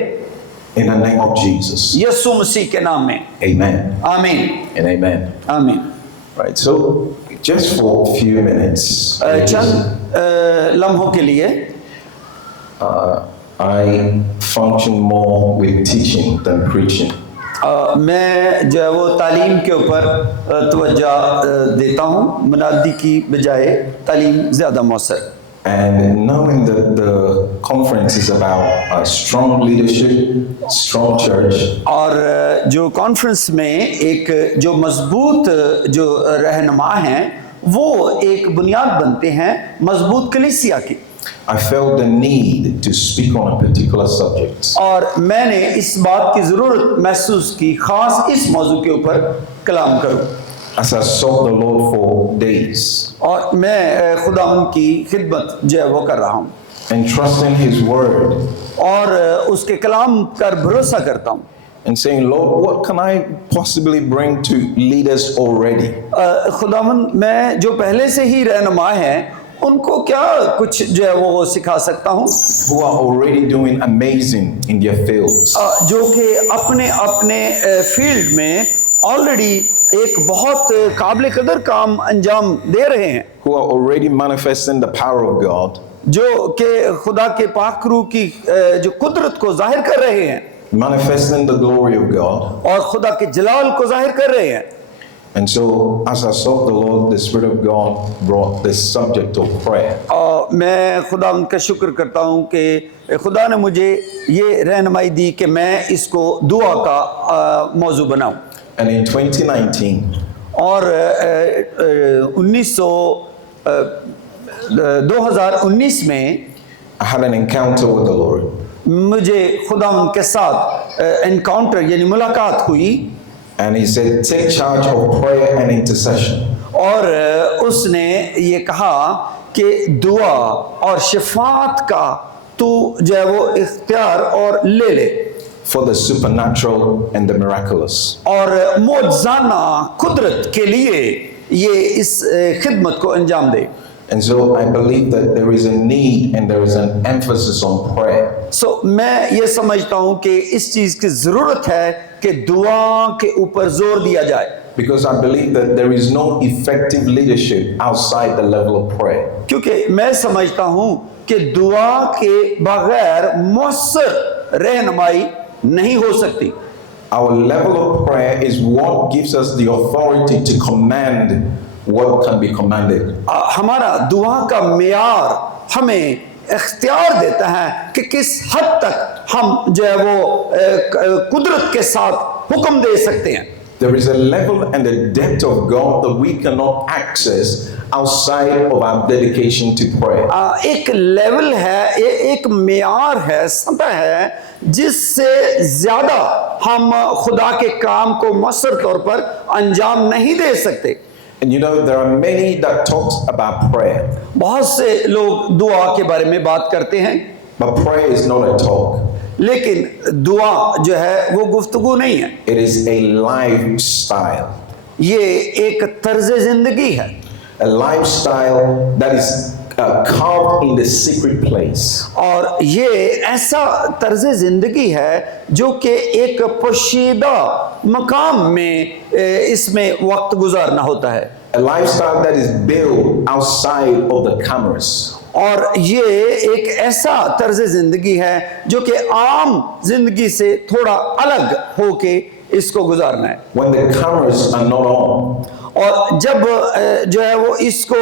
In the name of Jesus. यीशु मसीह के नाम में। Amen आमीन and amen. आमीन। Right, so just for a few minutes, चंद लम्हों के लिए I function more with teaching than preaching. मैं जो है वो तालीम के ऊपर तवज्जो देता हूँ, मुनादी की बजाय तालीम ज़्यादा मौसर। And knowing that the conference is about strong leadership, strong church, और जो कॉन्फ्रेंस में एक जो मजबूत जो रहनुमा हैं वो एक बुनियाद बनते हैं मजबूत कलीसिया की, I felt the need to speak on a particular subject. और मैंने इस बात की ज़रूरत महसूस की खास इस मौजू के ऊपर कलाम करूं। As I sought the Lord for days, और मैं खुदावंद की खिदमत जो है वो कर रहा हूँ and trusting His word, और उसके कलाम पर भरोसा करता हूँ and saying, Lord, what can I possibly bring to leaders already? खुदावंद मैं जो पहले से ही रहनुमा हैं उनको क्या कुछ जो है वो सिखा सकता हूँ, Who are already doing amazing in their fields. जो कि अपने अपने फील्ड में ऑलरेडी एक बहुत काबिल कदर काम अंजाम दे रहे हैं, Who are already manifesting the power of God, जो कि खुदा के पाक रूह की जो कुदरत को जाहिर कर रहे हैं manifesting the glory of God. और खुदा के जलाल को जाहिर कर रहे हैं। And so, as I sought the Lord, the Spirit of God brought this subject of prayer. और मैं खुदा उनका शुक्र करता हूँ कि खुदा ने मुझे ये रहनुमाई दी कि मैं इसको दुआ का मौजू बनाऊँ। And in 2019, और 2019 में I had an encounter with the Lord. मुझे खुदा उनके साथ एनकाउंटर यानी मुलाकात हुई, And He said, take charge of prayer and intercession. और उसने ये कहा कि दुआ और शिफात का तू जो है वो इख्तियार और ले ले, For the supernatural and the miraculous. और मौजज़ाना कुदरत के लिए ये इस खिदमत को अंजाम दे। And so I believe that there is a need and there is an emphasis on prayer. सो मैं ये समझता हूँ कि इस चीज़ की ज़रूरत है कि दुआ के ऊपर जोर दिया जाए, Because I believe that there is no effective leadership outside the level of prayer. क्योंकि मैं समझता हूँ कि दुआ के बगैर मौसर रहनुमाई नहीं हो सकती। Our level of prayer is what gives us the authority to command what can be commanded. हमारा दुआ का मेयार हमें इख्तियार देता है कि किस हद तक हम जो है वो कुदरत के साथ हुक्म दे सकते हैं। There is a level and a depth of God that we cannot access outside of our dedication to prayer. एक लेवल है, एक मेयार है, सतह है जिससे ज्यादा हम खुदा के काम को मौसर तौर पर अंजाम नहीं दे सकते। And you know, there are many that talks about prayer. बहुत से लोग दुआ के बारे में बात करते हैं, But prayer is not a talk. लेकिन दुआ जो है वो गुफ्तगू नहीं है, It is a lifestyle. ये एक तर्ज जिंदगी है, A lifestyle that is carved in the secret place. और ये ऐसा तर्ज जिंदगी है जो कि एक पोशीदा मकाम में इसमें वक्त गुजारना होता है। A lifestyle that is built outside of the cameras. और ये एक ऐसा तर्ज जिंदगी है जो कि आम जिंदगी से थोड़ा अलग होके इसको गुजारना है। When the cameras are not on, और जब जो है वो इसको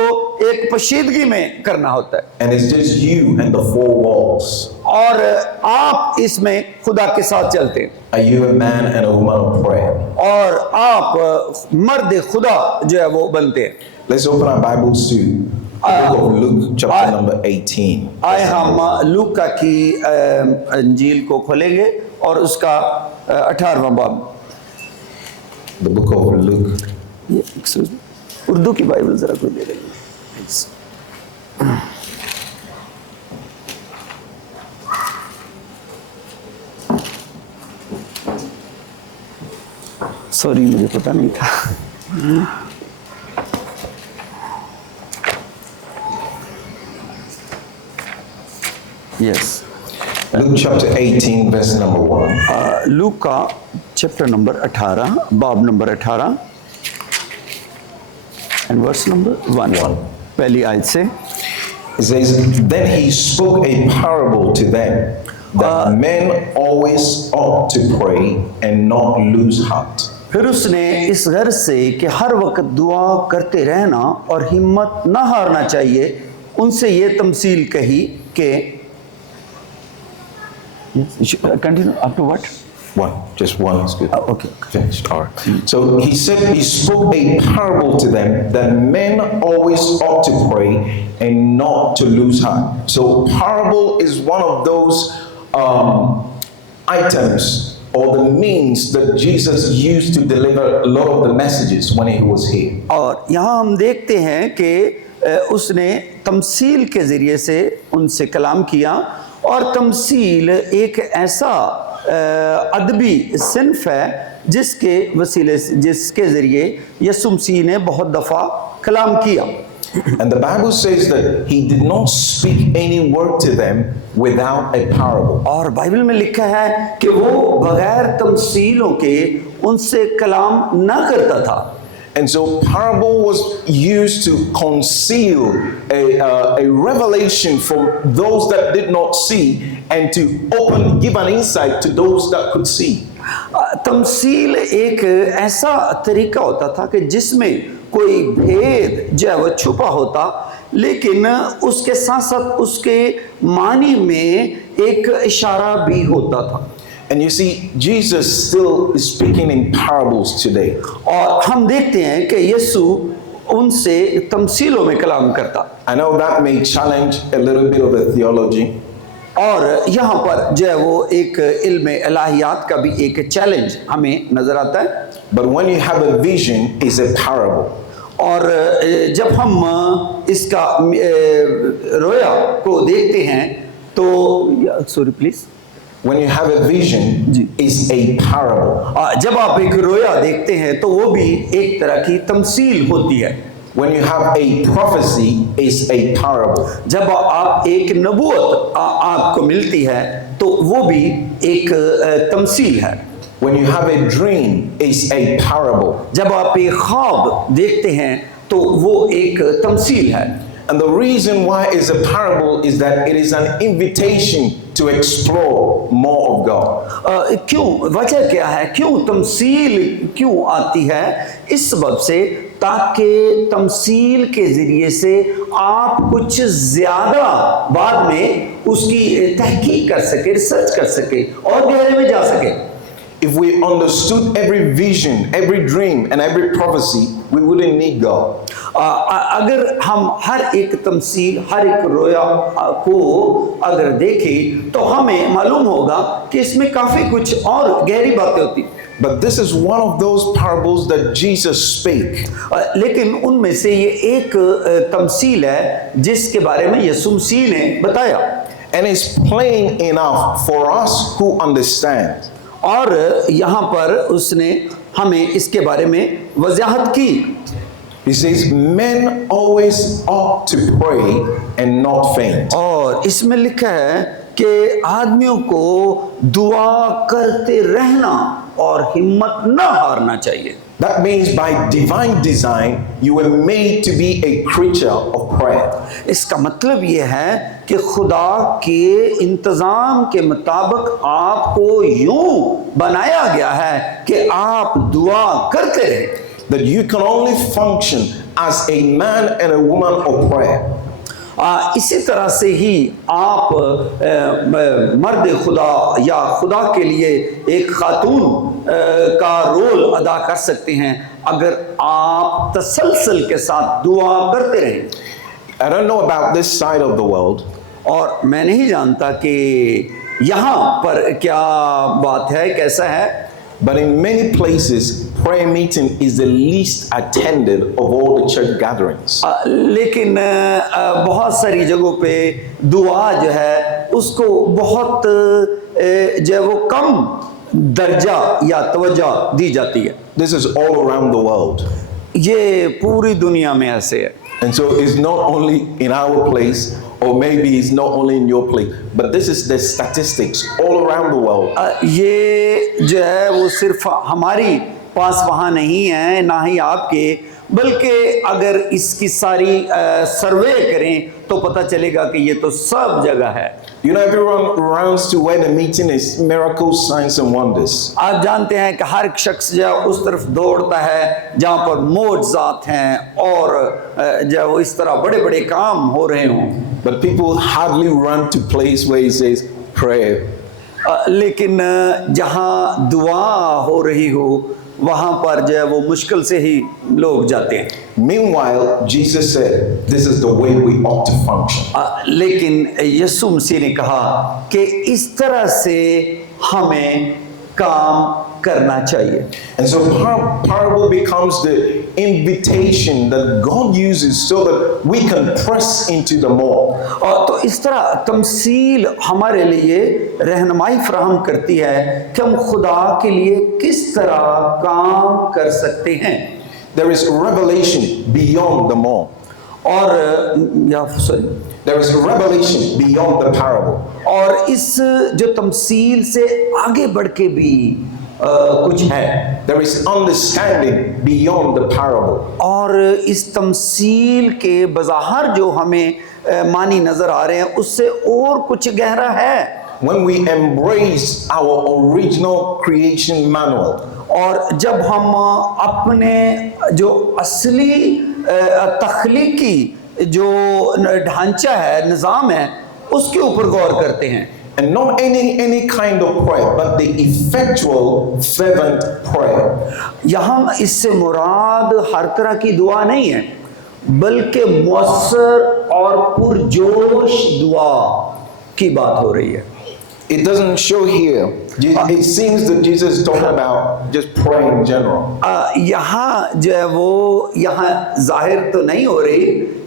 एक पोशीदगी में करना होता है, and it's just you and the four walls. और आप इसमें खुदा के साथ चलते हैं, Are you a man and a woman of prayer? और आप मर्द खुदा जो है वो बनते हैं। Let's open our Bibles to the book of Luke, chapter number 18. आए हम लूका की अंजील को खोलेंगे और उसका 18वां बाब। The book of Luke. Urdu की बाइबल जरा कोई दे देंगे। सॉरी, मुझे पता नहीं था। Yes, Luke chapter 18, verse number 1. Look का चैप्टर नंबर 18, बाब नंबर 18 एंड वर्स नंबर 1, पहली आयत से। It says, Then he spoke a parable to them, that men always ought to pray and not lose heart. फिर उसने इस गर्ज से कि हर वक्त दुआ करते रहना और हिम्मत न हारना चाहिए उनसे ये तमसील कही कि continue up to what One, just one is good. okay. Finished. All right. So he said he spoke a parable to them that men always ought to pray and not to lose heart. So parable is one of those items or the means that Jesus used to deliver a lot of the messages when he was here. और यहाँ हम देखते हैं कि उसने तमसील के ज़रिए से उनसे कलाम किया, और तमसील एक ऐसा अदबी सिन्फ है जिसके वसीले से, जिसके ज़रिए यीशु मसीह ने बहुत दफ़ा कलाम किया। And the Bible says that he did not speak any word to them without a parable. और बाइबल में लिखा है कि वो बगैर तमसीलों के उनसे कलाम ना करता था। And so parable was used to conceal a revelation from those that did not see and to give an insight to those that could see. तमसील एक ऐसा तरीका होता था कि जिसमें कोई भेद जो है वो छुपा होता, लेकिन उसके साथ साथ उसके मानी में एक इशारा भी होता था। And you see, Jesus still is speaking in parables today. और हम देखते हैं कि यीशु उनसे तमसीलों में कलाम करता। I know that may challenge a little bit of the theology. और यहाँ पर जो है वो एक इल्म इलाहियात का भी एक चैलेंज हमें नजर आता है। But when you have a vision, it's a parable. और जब हम इसका रोया को देखते हैं तो sorry please When you have a vision, it's a parable. जब आप एक रोया देखते हैं तो वो भी एक तरह की तमसील होती है। When you have a prophecy, it's a parable. जब आप एक नबूवत आपको मिलती है तो वो भी एक तमसील है। When you have a dream, it's a parable. जब आप एक ख्वाब देखते हैं तो वो एक तमसील है। And the reason why it's a parable is that it is an invitation to explore more of God. क्यों, वजह क्या है, क्यों तमसील क्यों आती है? इस सबब से ताकि तमसील के ज़रिए से आप कुछ ज़्यादा बाद में उसकी तहकीक कर सके, रिसर्च कर सके और गहरे में जा सके। If we understood every vision, every dream and every prophecy, we wouldn't need God. अगर हम हर एक तमसील, हर एक रोया को अगर देखें तो हमें मालूम होगा कि इसमें काफ़ी कुछ और गहरी बातें होती। But this is one of those parables that Jesus spake. लेकिन उनमें से ये एक तमसील है जिसके बारे में यीशु मसीह ने बताया। And it's plain enough for us who understand. और यहाँ पर उसने हमें इसके बारे में वजाहत की। He says, men always ought to pray and not faint. और इसमें लिखा है कि आदमियों को दुआ करते रहना और हिम्मत न हारना चाहिए। That means by divine design, you were made to be a creature of prayer. इसका मतलब ये है कि खुदा के इंतज़ाम के मुताबिक आपको यूं बनाया गया है कि आप दुआ करते रहें। That you can only function as a man and a woman of prayer. इसी तरह से ही आप मर्द खुदा या खुदा के लिए एक खातून का रोल अदा कर सकते हैं अगर आप तसलसल के साथ दुआ करते रहें। I don't know about this side of the world. और मैं नहीं जानता कि यहाँ पर क्या बात है, कैसा है। But in many places, prayer meeting is the least attended of all the church gatherings. लेकिन बहुत सारी जगहों पे दुआ जो है उसको बहुत जो है वो कम दर्जा या तवज्जो दी जाती है। This is all around the world. ये पूरी दुनिया में ऐसे है। And so it's not only in our place, or maybe it's not only in your place, but this is the statistics all around the world. ये जो है वो सिर्फ हमारी पास वहाँ नहीं है, ना ही आपके, बल्कि अगर इसकी सारी सर्वे करें तो पता चलेगा कि ये तो सब जगह है। You know, everyone runs to where the meeting is, miracles, signs and wonders. आप जानते हैं कि हर एक शख्स जो उस तरफ दौड़ता है जहाँ पर मौजज़ात हैं और जब इस तरह बड़े बड़े काम हो रहे हों। But people hardly run to place where it says prayer. लेकिन जहाँ दुआ हो रही हो वहाँ पर जो है वो मुश्किल से ही लोग जाते हैं। Meanwhile, Jesus said, this is the way we ought to function. लेकिन यीशु मसीह ने कहा कि इस तरह से हमें काम करना चाहिए। And so parable becomes the invitation that God uses so that we can press into the more. और तो इस तरह तमसील हमारे लिए रहनुमाई फराहम करती है कि हम खुदा के लिए किस तरह काम कर सकते हैं। There is revelation beyond the more. और There is revelation beyond the parable. और इस जो तमसील से आगे बढ़ के भी कुछ है। There is understanding beyond the parable. और इस तमसील के बज़ाहिर जो हमें मानी नजर आ रहे हैं उससे और कुछ गहरा है। When we embrace our original creation manual. और जब हम अपने जो असली तख्लीकी जो ढांचा है, निज़ाम है, उसके ऊपर गौर करते हैं। And not any kind of prayer, but the effectual, fervent prayer. यहाँ इससे मुराद हर तरह की दुआ नहीं है, बल्कि मुअस्सर और पुरजोश दुआ की बात हो रही है। It doesn't show here. It seems that Jesus is talking about just praying in general. यहाँ जो है वो यहाँ जाहिर तो नहीं हो रही,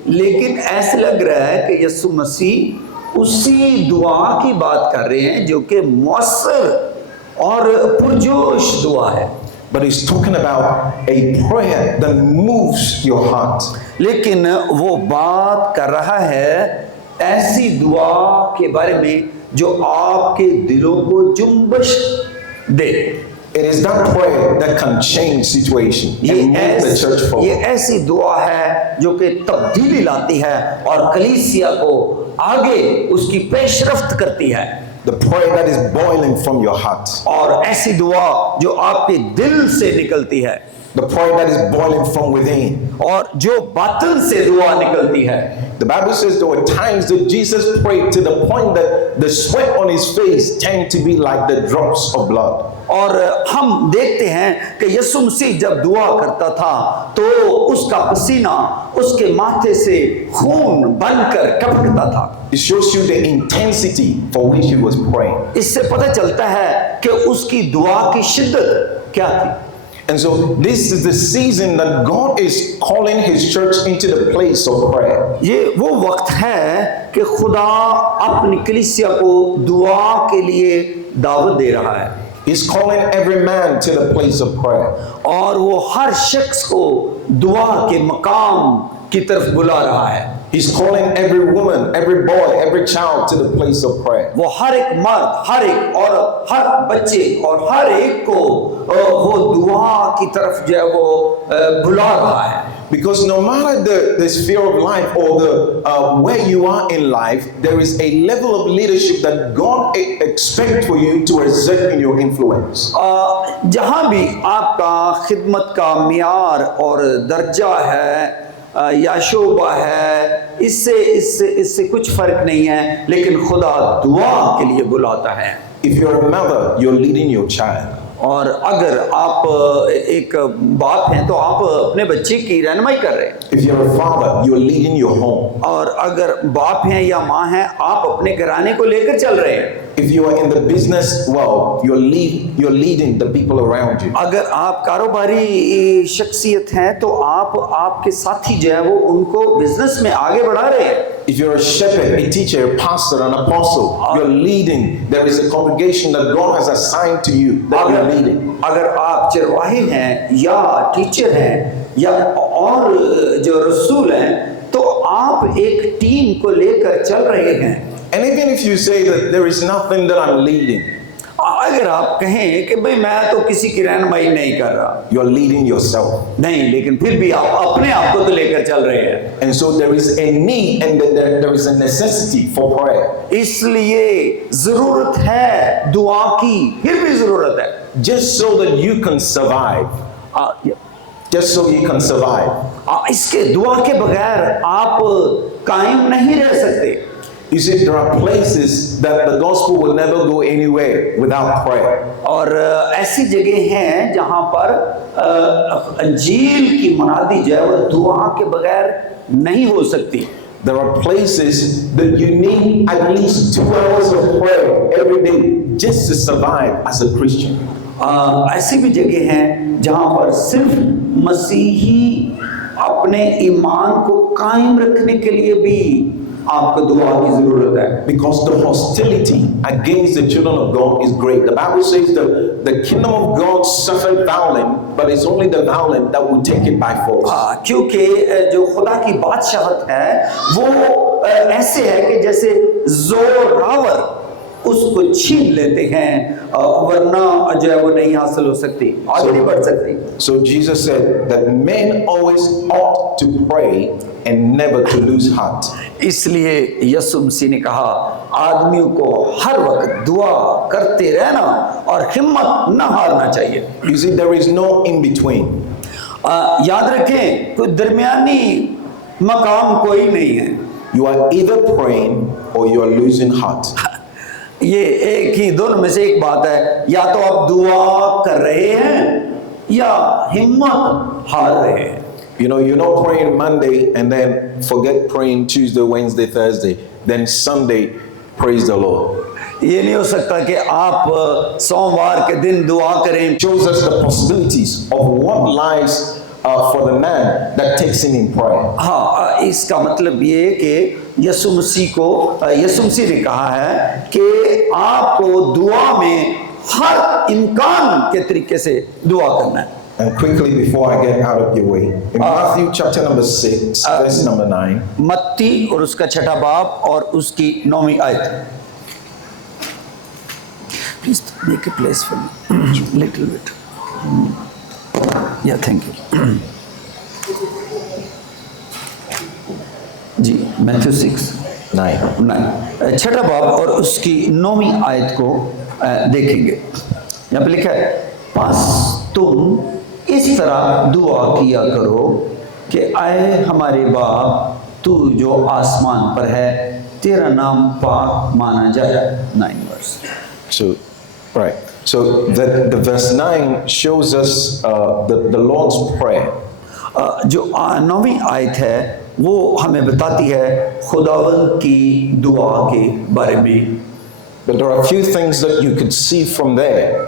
लेकिन ऐसे लग रहा है कि यीशु मसीह उसी दुआ की बात कर रहे हैं जो कि मुअस्सर और पुरजोश दुआ है। But he's talking about a prayer that moves your heart. लेकिन वो बात कर रहा है ऐसी दुआ के बारे में जो आपके दिलों को जुम्बश दे। It is that prayer that can change situation and move the church forward. ये ऐसी दुआ है जो कि तब्दीली लाती है और कलीसिया को आगे उसकी पेशरफ्त करती है। The prayer that is boiling from your heart. और ऐसी दुआ जो आपके दिल से निकलती है। The prayer that is boiling from within. और जो बातिन से दुआ निकलती है। The Bible says there were times that Jesus prayed to the point that the sweat on his face turned to be like the drops of blood. और हम देखते हैं कि यीशु मसीह जब दुआ करता था तो उसका पसीना उसके माथे से खून बनकर टपकता था। It shows you the intensity for which he was praying. इससे पता चलता है कि उसकी दुआ की शिद्दत क्या थी। And so this is the season that God is calling his church into the place of prayer. ये वो वक्त है कि खुदा अपनी कलीसिया को दुआ के लिए दावत दे रहा है। He's calling every man to the place of prayer. और वो हर शख्स को दुआ के मकाम की तरफ बुला रहा है। He's calling every woman, every boy, every child to the place of prayer. वो हर एक मर्द, हर एक औरत, हर बच्चे और हर एक को वो दुआ की तरफ जो है वो बुला रहा है। Because no matter the sphere of life or the where you are in life, there is a level of leadership that God expects for you to exert in your influence. जहाँ भी आपका खिदमत का मियार और दर्जा है या शोबा है, इससे कुछ फर्क नहीं है, लेकिन खुदा दुआ के लिए बुलाता है। If you're a mother, you're leading your child. और अगर आप एक बाप हैं तो आप अपने बच्चे की रहनुमाई कर रहे हैं। If you're a father, you're leading your home. और अगर बाप हैं या माँ हैं, आप अपने घराने को लेकर चल रहे हैं। If you are in the business world, you're leading the people around you. अगर आप कारोबारी शख्सियत हैं तो आप आपके साथी जो है वो उनको बिजनेस में आगे बढ़ा रहे हैं। If you're a shepherd, a teacher, a pastor, an apostle, you're leading. There is a congregation that God has assigned to you that you're leading. अगर आप चरवाहे हैं या टीचर हैं या और जो रसूल हैं तो आप एक टीम को लेकर चल रहे हैं। And even if you say that there is nothing that I'm leading, अगर आप कहें कि भाई मैं तो किसी की रहनुमाई नहीं कर रहा, You are leading yourself. नहीं, लेकिन फिर भी आप अपने आप को तो लेकर चल रहे हैं, And so there is a need and there is a necessity for prayer. इसलिए जरूरत है दुआ की, फिर भी जरूरत है। Just so that you can survive. Just so you can survive. इसके दुआ के बगैर आप कायम नहीं रह सकते। You see, there are places that the gospel will never go anywhere without prayer. और ऐसी जगह हैं जहां पर अंजील की मुनादी जो है वो दुआ के बगैर नहीं हो सकती। There are places that you need at least 2 hours of prayer every day just to survive as a Christian. ऐसी भी जगह हैं जहां पर सिर्फ मसीही अपने ईमान को कायम रखने के लिए भी आपको दुआ की जरूरत है। Because the hostility against the children of God is great. The Bible says that the kingdom of God suffered violence, but it's only the violent that will take it by force. क्योंकि जो खुदा की बादशाहत है वो ऐसे है कि जैसे जोरावर उसको छीन लेते हैं, वरना जो है वो नहीं हासिल हो सकती, आगे नहीं बढ़ सकती। So Jesus said that men always ought to pray and never to lose heart. इसलिए यीशु मसीह ने कहा आदमियों को हर वक्त दुआ करते रहना और हिम्मत न हारना चाहिए। You see, there is no in between. याद रखें, कोई दरमियानी मकाम कोई नहीं है। You are either praying or you are losing heart. ये एक ही, दोनों में से एक बात है, या तो आप दुआ कर रहे हैं या हिम्मत हार रहे हैं। You know, you're not praying Monday and then forget praying Tuesday, Wednesday, Thursday, then Sunday, praise the Lord. ये नहीं हो सकता कि आप सोमवार के दिन दुआ करें। Shows us the possibilities of what lies for the man that takes him in prayer. हाँ, इसका मतलब ये है कि यीशु मसीह ने कहा है कि आपको दुआ में हर इम्कान के तरीके से दुआ करना है। And quickly before I get out of your way, in Matthew chapter number 6, verse number 9. मत्ती और उसका 6 बाब और उसकी 9वीं आयत। Please make a place for me, little bit. Yeah, thank you. जी, मैथ्यू 6:9 6 बाब और उसकी 9वीं आयत को देखेंगे। यहाँ पे लिखा है, बस तुम इस तरह दुआ किया करो कि आए हमारे बाप तू जो आसमान पर है, तेरा नाम पाक माना जाए। 9 verse. So, right. So the verse 9 shows us the Lord's Prayer. जो 9वीं आयत है वो हमें बताती है खुदावंद की दुआ के बारे में। But there are a few things that you could see from there.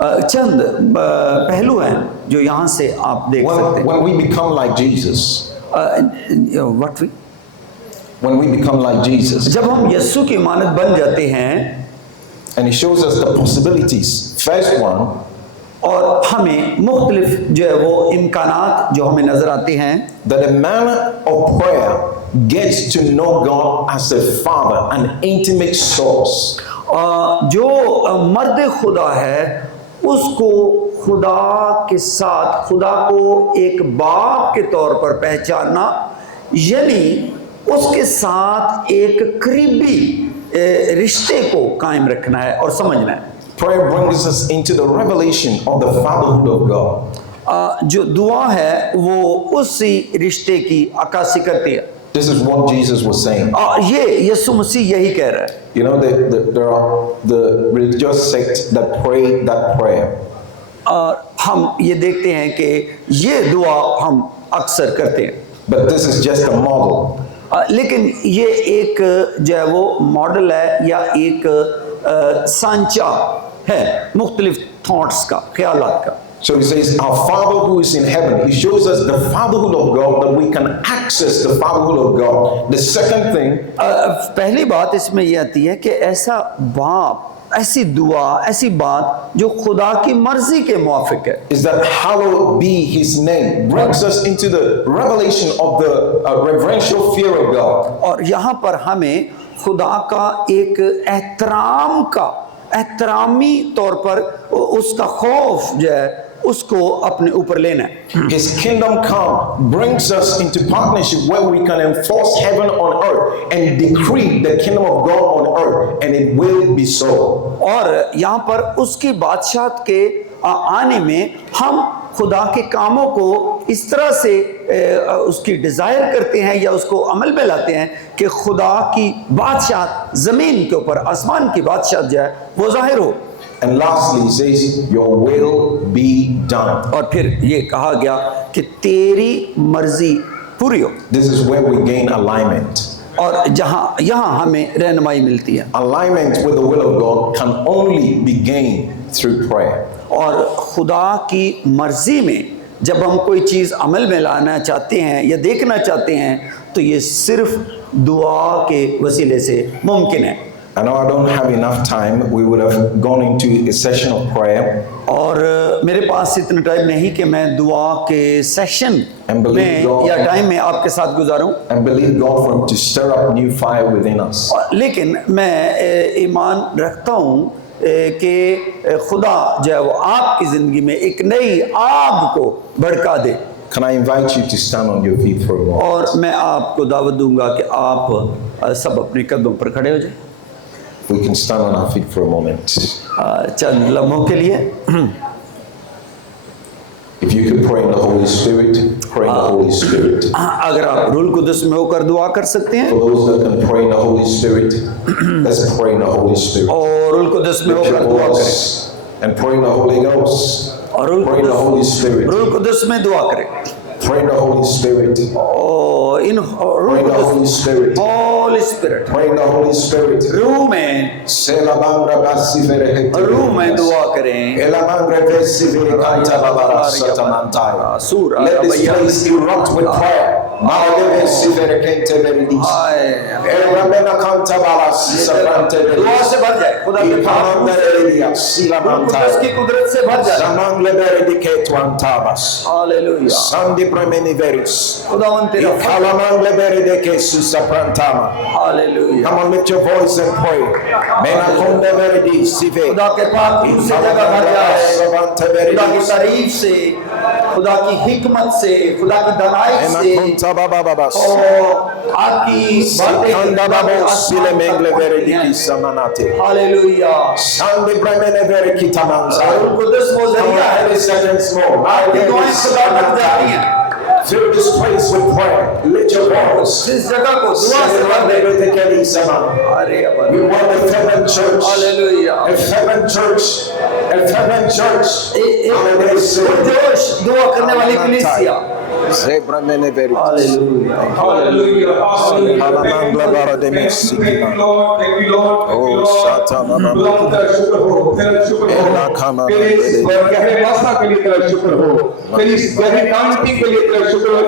चंद पहलू हैं जो यहाँ से आप देख सकते हैं। When we become like Jesus. What we? When we become like Jesus. जब हम यीशु की मानद बन जाते हैं। And he shows us the possibilities. First one. और हमें मुख्तलिफ जो है वो इम्कानात जो हमें नजर आते हैं। That a man of prayer gets to know God as a father, an intimate source. जो मर्द खुदा है उसको खुदा के साथ खुदा को एक बाप के तौर पर पहचानना, यानी उसके साथ एक करीबी रिश्ते को कायम रखना है और समझना है। Prayer brings us into the revelation of the fatherhood of God. जो दुआ है वो उसी रिश्ते की अक्कासी करती है। This is what Jesus was saying. ये यीशु मसीह यही कह रहा है। You know, there are the religious sects that pray that prayer. और हम ये देखते हैं कि ये दुआ हम अक्सर करते हैं। But this is just a model. लेकिन ये एक जो है वो मॉडल है या एक सांचा है मुख्तलिफ थॉट्स का, ख्यालात का। So he says, our Father who is in heaven. He shows us the fatherhood of God, that we can access the fatherhood of God. The second thing, पहली बात इसमें ये आती है कि ऐसा बाप, ऐसी दुआ, ऐसी बात जो खुदा की मर्जी के मुआफिक है, is that hallowed be his name, brings us into the revelation of the reverential fear of God. और यहाँ पर हमें खुदा का एक एहतराम का एहतरामी तौर पर उसका खौफ जो है उसको अपने ऊपर लेना है। His kingdom come brings us into partnership where we can enforce heaven on earth and decree the kingdom of God on earth, and it will be so. और यहाँ पर उसकी बादशाहत के आने में हम खुदा के कामों को इस तरह से उसकी डिज़ायर करते हैं या उसको अमल में लाते हैं कि खुदा की बादशाहत ज़मीन के ऊपर, आसमान की बादशाहत जो है वो जाहिर हो। And lastly, he says, your will be done. और फिर ये कहा गया कि तेरी मर्जी पूरी हो। This is where we gain alignment. और यहाँ हमें रहनुमाई मिलती है। Alignment with the will of God can only be gained through prayer. और खुदा की मर्जी में जब हम कोई चीज़ अमल में लाना चाहते हैं या देखना चाहते हैं तो ये सिर्फ दुआ के वसीले से मुमकिन है। I know I don't have enough time. We would have gone into a session of prayer. और मेरे पास इतना टाइम नहीं कि मैं दुआ के सेशन में या टाइम में आपके साथ गुजारूं। And believe God for Him to stir up new fire within us. लेकिन मैं ईमान रखता हूँ कि खुदा जो है वो आपकी ज़िंदगी में एक नई आग को भड़का दे। Can I invite you to stand on your feet for a moment? और मैं आपको दावत दूंगा कि आप सब अपने कदमों पर खड़े हो जाएं। We can stand on our feet for a moment. चंद लम्हों के लिए। If you could pray in the Holy Spirit, pray in the Holy Spirit. अगर आप रूल कुदस में होकर दुआ कर सकते हैं। For those that can pray in the Holy Spirit, let's pray in the Holy Spirit. और रूल कुदस में होकर दुआ करें। And pray in the Holy Ghost. और pray in the Holy Spirit. रूल कुदस में दुआ करें। Pray in the Holy Spirit. और इन Pray in the Holy Spirit. Holy Spirit. Pray in the Holy Spirit. रूह में रूह में दुआ करें। Let this place erupt with prayer. दुआ से भर जाए, खुदा के पास की कुदरत से भर जाए। खुदावन तेरा hallelujah. Come on, lift your voice and pray. खुदा के पाक से जगह भर जाए, खुदा की तारीफ से, खुदा की हिकमत से, खुदा की दनाई से, आपकी हालेलुया। कुदस वो जरिया है, आपकी दुआएं खुदा तक जाती हैं। Fill this place with prayer. Lift your voice. इस जगह को दुआ से भर दे। We want a fervent church. Hallelujah. A fervent church. A fervent church. जोश दुआ करने वाली कलीसिया। Hallelujah. Hallelujah.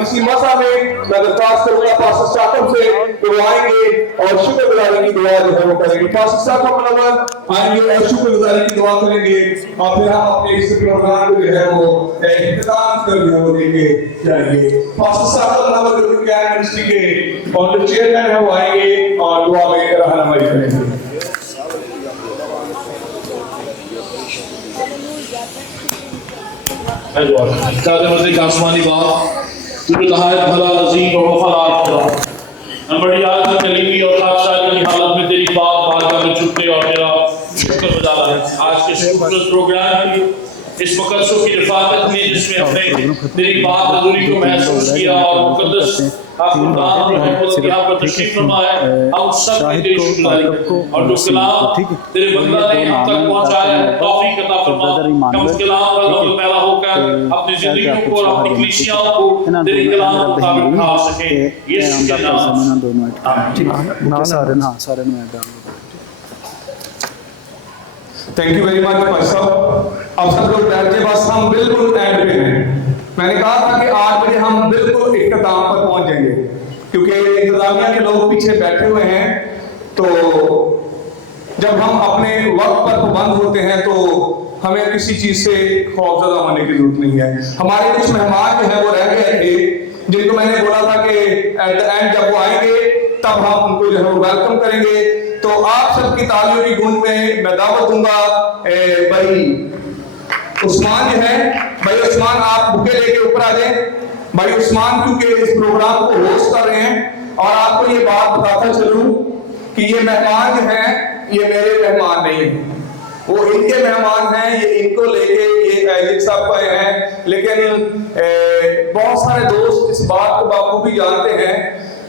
इसी मसा में मैं दरख्वास्त करूंगा पास्टर साहब से वो आएंगे और शुक्रगुजारी की दुआ जो है वो करेंगे। पास्टर साहब मनवर आएंगे और शुक्रगुजारी की दुआ करेंगे और फिर हम अपने इस प्रोग्राम को जो है वो इख्तिताम कर जो वो देंगे जाएंगे। पास्टर साहब मनवर जो कि मिनिस्ट्री के और जो चेयरमैन है वो आएंगे और दुआ में रहनुमाई करेंगे। आसमानी बाप तूने नहायत भला अजीम और वफादार खुदा हम बड़ी आज कलीमी और खाकसारी की हालत में तेरी बारगाह में झुकते और तेरा शुक्रगुजार हैं। आज के खूबसूरत प्रोग्राम की इस मुकद्दसों की रिफाकत में जिसमें हमने तेरी बात हज़ूरी को महसूस किया और मुकद्दस खुदाम जो है वो यहाँ पर तशरीफ फरमा है, हम सब की तेरी शुक्रगुजारी और जो कलाम तेरे बंदा ने हम तक पहुँचाया है तौफीक अता फरमा हम उस कलाम पर अमल पैदा होकर अपनी जिंदगियों को और अपनी कलीसियाओं को तेरे कलाम के मुताबिक ढाल सके। यीशु के नाम थैंक यू वेरी मच भाई साहब। अब सब लोग बैठ के बस हम बिल्कुल एंड पे हैं। मैंने कहा था कि 8 बजे हम बिल्कुल इख्तिताम पर पहुंच जाएंगे क्योंकि इंतजामिया के लोग पीछे बैठे हुए हैं। तो जब हम अपने वक्त पर पाबंद होते हैं तो हमें किसी चीज से खौफजदा होने की जरूरत नहीं है। हमारे कुछ मेहमान जो है वो रह गए थे जिनको मैंने बोला था कि एट द एंड जब वो आएंगे तब हम उनको जो है वो वेलकम करेंगे। तो आप सबकी तालियों की गूंज में मैं दावत दूंगा भाई उस्मान जो है, भाई उस्मान आप बुके लेके ऊपर आ जाएं। भाई उस्मान क्योंकि इस प्रोग्राम को होस्ट कर रहे हैं, और आपको ये बात बताता चलूं कि ये मेहमान जो हैं ये मेरे मेहमान नहीं है, वो इनके मेहमान हैं, ये इनको लेके ये एजिक साहब आए हैं। लेकिन बहुत सारे दोस्त इस बात को बाखूबी जानते हैं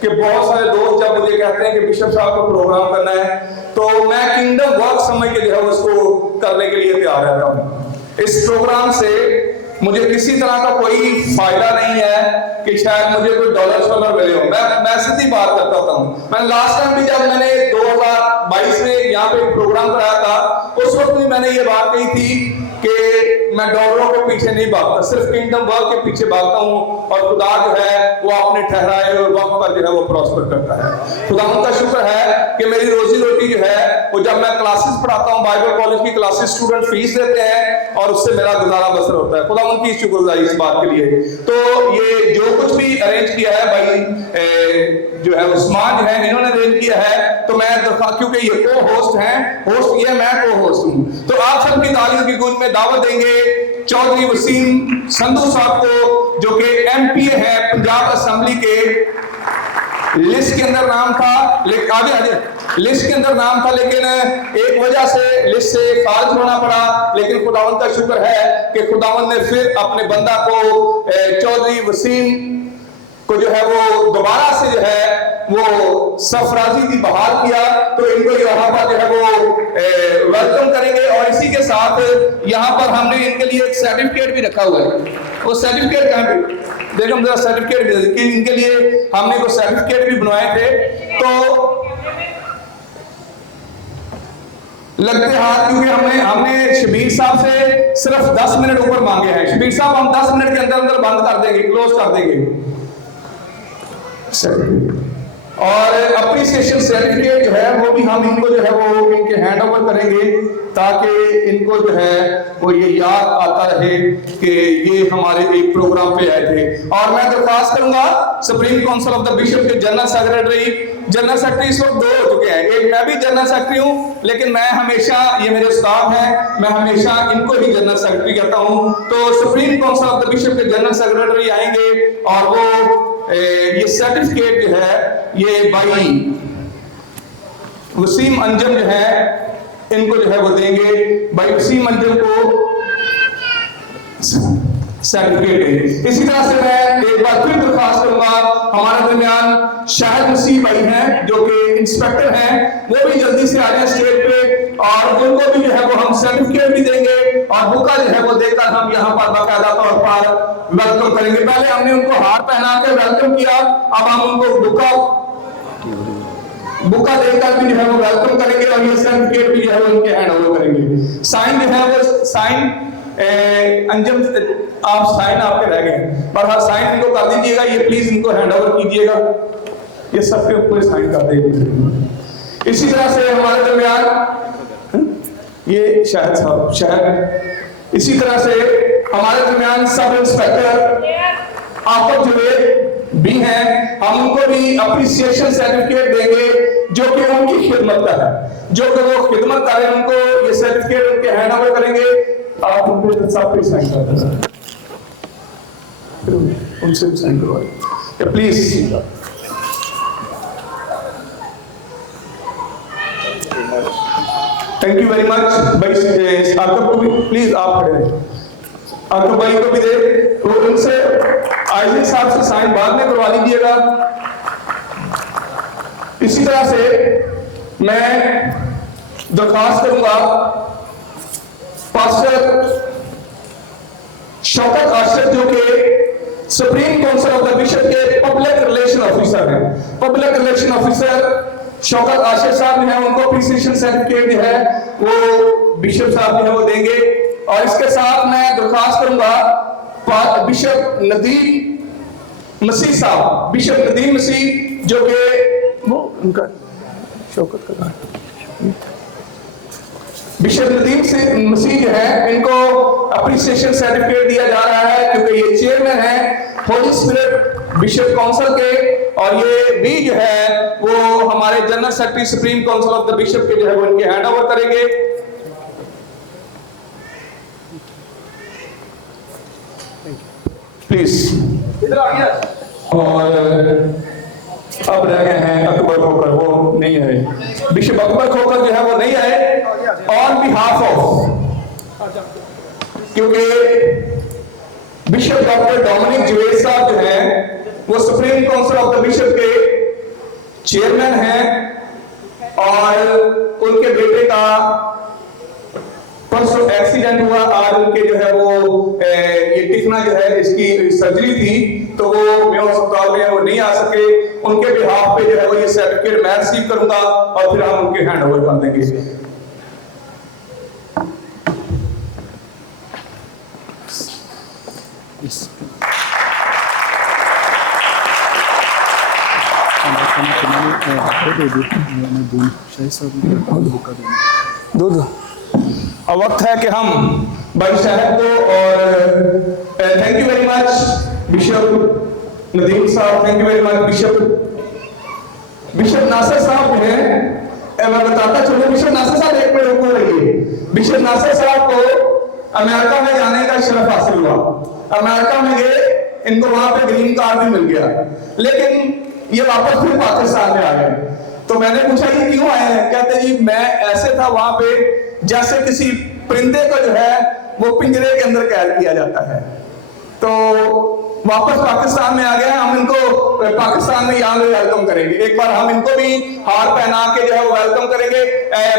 कि बहुत सारे दोस्त जब मुझे कहते हैं कि बिशप साहब को प्रोग्राम करना है, तो मैं किंगडम वर्क समझ के जो है उसको करने के लिए तैयार रहता हूँ। इस प्रोग्राम से मुझे किसी तरह का कोई फायदा नहीं है कि शायद मुझे कोई डॉलर मिले हो। मैं सीधी बात करता हूँ। मैं लास्ट टाइम भी जब मैंने 2022 में यहाँ पे प्रोग्राम कराया था, उस वक्त भी मैंने ये बात कही थी कि मैं डॉलरों के पीछे नहीं भागता, सिर्फ किंगडम वर्क के पीछे भागता हूँ, और खुदा जो है वो अपने ठहराए हुए वक्त पर जो है वो प्रॉस्पर करता है। खुदा उनका शुक्र है कि मेरी रोजी रोटी जो है वो, जब मैं क्लासेस पढ़ाता हूँ, बाइबल कॉलेज की क्लासेस, स्टूडेंट फीस देते हैं और उससे मेरा गुजारा बसर होता है। खुदा उनकी शुक्रगुजारी इस बात के लिए। तो ये जो कुछ भी अरेंज किया है भाई जो है उस्मान जो है इन्होंने अरेंज किया है, तो मैं क्योंकि ये को होस्ट हैं, होस्ट ये मैं को होस्ट हूँ, तो आप सबकी तालियों की गूंज में दावत देंगे चौधरी वसीम संधू साहब को, जो कि एमपीए है पंजाब असेंबली के। लिस्ट के अंदर नाम था, लेकिन आगे लिस्ट के अंदर नाम था, लेकिन एक वजह से लिस्ट से खारिज होना पड़ा। लेकिन खुदावंद का शुक्र है कि खुदावंद ने फिर अपने बंदा को चौधरी वसीम को जो है वो दोबारा से जो है वो सरफराजी की बहाल किया। तो इनको यहाँ पर जो है वो वेलकम करेंगे, और इसी के साथ यहाँ पर हमने इनके लिए एक सर्टिफिकेट भी रखा हुआ है। वो सर्टिफिकेट कहाँ पे देखो, मेरा सर्टिफिकेट कि इनके लिए हमने को सर्टिफिकेट भी बनवाए थे। तो लगते हाथ, क्योंकि हमने शबीर साहब से सिर्फ 10 मिनट ऊपर मांगे हैं। शबीर साहब हम 10 मिनट के अंदर अंदर बंद कर देंगे, क्लोज कर देंगे। और अप्रिसिएशन सर्टिफिकेट जो है वो भी हम इनको जो है वो इनके हैंड ओवर करेंगे, ताकि इनको जो है वो ये याद आता रहे कि ये हमारे एक प्रोग्राम पे आए थे। और मैं दरख्वास्त करूंगा supreme council of the bishop के जनरल सेक्रेटरी इस वक्त 2 हो चुके हैं, एक मैं भी जनरल सेक्रेटरी हूँ, लेकिन मैं हमेशा, ये मेरे उस्ताद हैं, मैं हमेशा इनको ही जनरल सेक्रेटरी कहता हूँ। तो supreme council of the bishop के जनरल सेक्रेटरी आएंगे, और वो ये सर्टिफिकेट जो है ये भाई वसीम अंजम जो है इनको जो है वो देंगे। भाई वसीम अंजम को सर्टिफिकेट है। इसी तरह से मैं एक बार फिर दरख्वास्त करूंगा, हमारे दरमियान शाहिद मसीह भाई हैं जो कि इंस्पेक्टर हैं, वो भी जल्दी से आ जाए स्टेज पे, और उनको भी जो है वो हम सर्टिफिकेट भी देंगे, और बुका जो है वो देकर हम यहाँ पर बाकायदा तौर पर वेलकम करेंगे। पहले हमने उनको हार पहना के वेलकम किया, अब हम उनको बुका देकर भी जो है वो वेलकम करेंगे, और ये सर्टिफिकेट भी जो है वो उनके हैंड ओवर करेंगे। साइन जो है वो साइन अंजम आप साइन आपके रह गए, पर हर साइन इनको कर दीजिएगा, ये प्लीज इनको हैंड ओवर कीजिएगा, ये सबके ऊपर साइन कर देंगे। इसी तरह से हमारे दरमियान ये शाहिद साहब शाहिद, इसी तरह से हमारे दरमियान सब इंस्पेक्टर आफत जुबेर भी हैं, हम उनको भी अप्रिसिएशन सर्टिफिकेट देंगे, जो कि उनकी खिदमत का है, जो कि वो खिदमत करें, उनको ये सर्टिफिकेट उनके हैंड ओवर करेंगे। आप उनके सब पे साइन कर देना, उनसे भी साइन करवाइए please. Thank you very much भाई। आपको भी प्लीज आप खड़े रहें, आपको भाई को भी दे, तो उनसे आईजी साहब से साइन बाद में करवा लीजिएगा। इसी तरह से मैं दरख्वास्त करूंगा पास्टर शौकत आशिफ जो कि supreme council of the bishop के पब्लिक रिलेशन ऑफिसर हैं, public relation officer Shaukat Ashif साहब जो है उनको अप्रिसिएशन सर्टिफिकेट जो है वो बिशप साहब जो है वो देंगे। और इसके साथ मैं दरख्वास्त करूंगा बिशप नदीम मसीह साहब, बिशप नदीम मसीह जो कि वो उनका शौकत का बिशप नदीम से मसीह जो है इनको अप्रिसिएशन सर्टिफिकेट दिया जा रहा है, क्योंकि ये चेयरमैन है होली स्पिरिट बिशप काउंसिल के, और ये भी जो है वो हमारे general secretary supreme council of the bishop के जो है वो इनके हैंड ओवर करेंगे। प्लीज इधर आ गया। और अब रह गए हैं अकबर खोकर, वो नहीं आए, बिशप अकबर खोकर जो है वो नहीं आए ऑन बिहाफ ऑफ, क्योंकि बिशप डॉक्टर डोमिनिक जवेद साहब जो हैं वो supreme council of the bishop के चेयरमैन हैं और उनके बेटे का परसों एक्सीडेंट हुआ। आज उनके जो है वो ये टिफना जो है इसकी सर्जरी थी, तो वो मेयो अस्पताल में वो नहीं आ सके। उनके बिहाफ पे जो है वो ये सर्टिफिकेट मैं रिसीव करूंगा और फिर हम उनके हैंड ओवर कर देंगे। अब वक्त है कि हम भाई साहब को, और thank you very much bishop Nadeem साहब, thank you very much bishop Nasir साहब जो हैं, मैं बताता चलूं बिशप नासिर साहब एक मिनट रुको रहिए। बिशप नासिर साहब को अमेरिका में जाने का शरफ हासिल हुआ, अमेरिका में गए, इनको वहां पे ग्रीन कार्ड भी मिल गया, लेकिन ये वापस फिर पाकिस्तान में आ गए। तो मैंने पूछा ये क्यों आए हैं? कहते जी मैं ऐसे था वहां पे जैसे किसी परिंदे को जो है वो पिंजरे के अंदर कैद किया जाता है, तो वापस पाकिस्तान में आ गए। हम इनको पाकिस्तान में यहाँ वेलकम करेंगे। एक बार हम इनको भी हार पहना के जो है वो वेलकम करेंगे।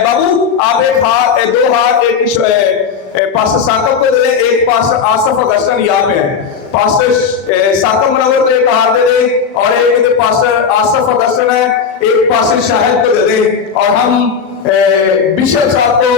बाबू आप एक हार, दो हार, एक पास्टर साकब को दे दें, एक पास्टर आसफ अगस्टन यहाँ पे है, पास्टर साकब मनवर को एक हार दे दें, और एक पास्टर आसफ अगस्टन है, एक पास्टर शाहिद को दे दें, और हम बिशप साहब को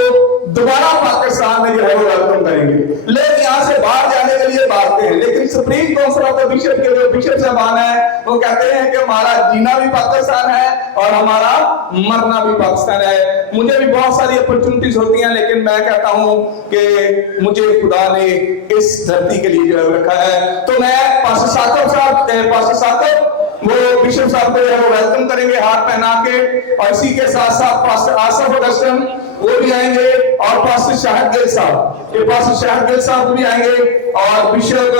दोबारा पाकिस्तान में जो है वो वेलकम करेंगे। लोग यहाँ से बाहर जाने के लिए भागते हैं, लेकिन supreme council of the bishop के जो बिशप साहबान है वो कहते हैं कि हमारा जीना भी पाकिस्तान है और हमारा मरना भी पाकिस्तान है। मुझे भी बहुत सारी अपॉर्चुनिटीज होती हैं, लेकिन मैं कहता हूँ कि मुझे खुदा ने इस धरती के लिए जो है रखा है। तो मैं पास्टर साकब साहब, पास्टर साकब वो बिशप साहब को जो है वो वेलकम करेंगे हार पहना के, और इसी के साथ साथ पास्टर आसफ अगस्टन वो भी आएंगे, और पास्टर शाहिद गिल साहब, ये पास्टर शाहिद गिल साहब भी आएंगे, और बिशप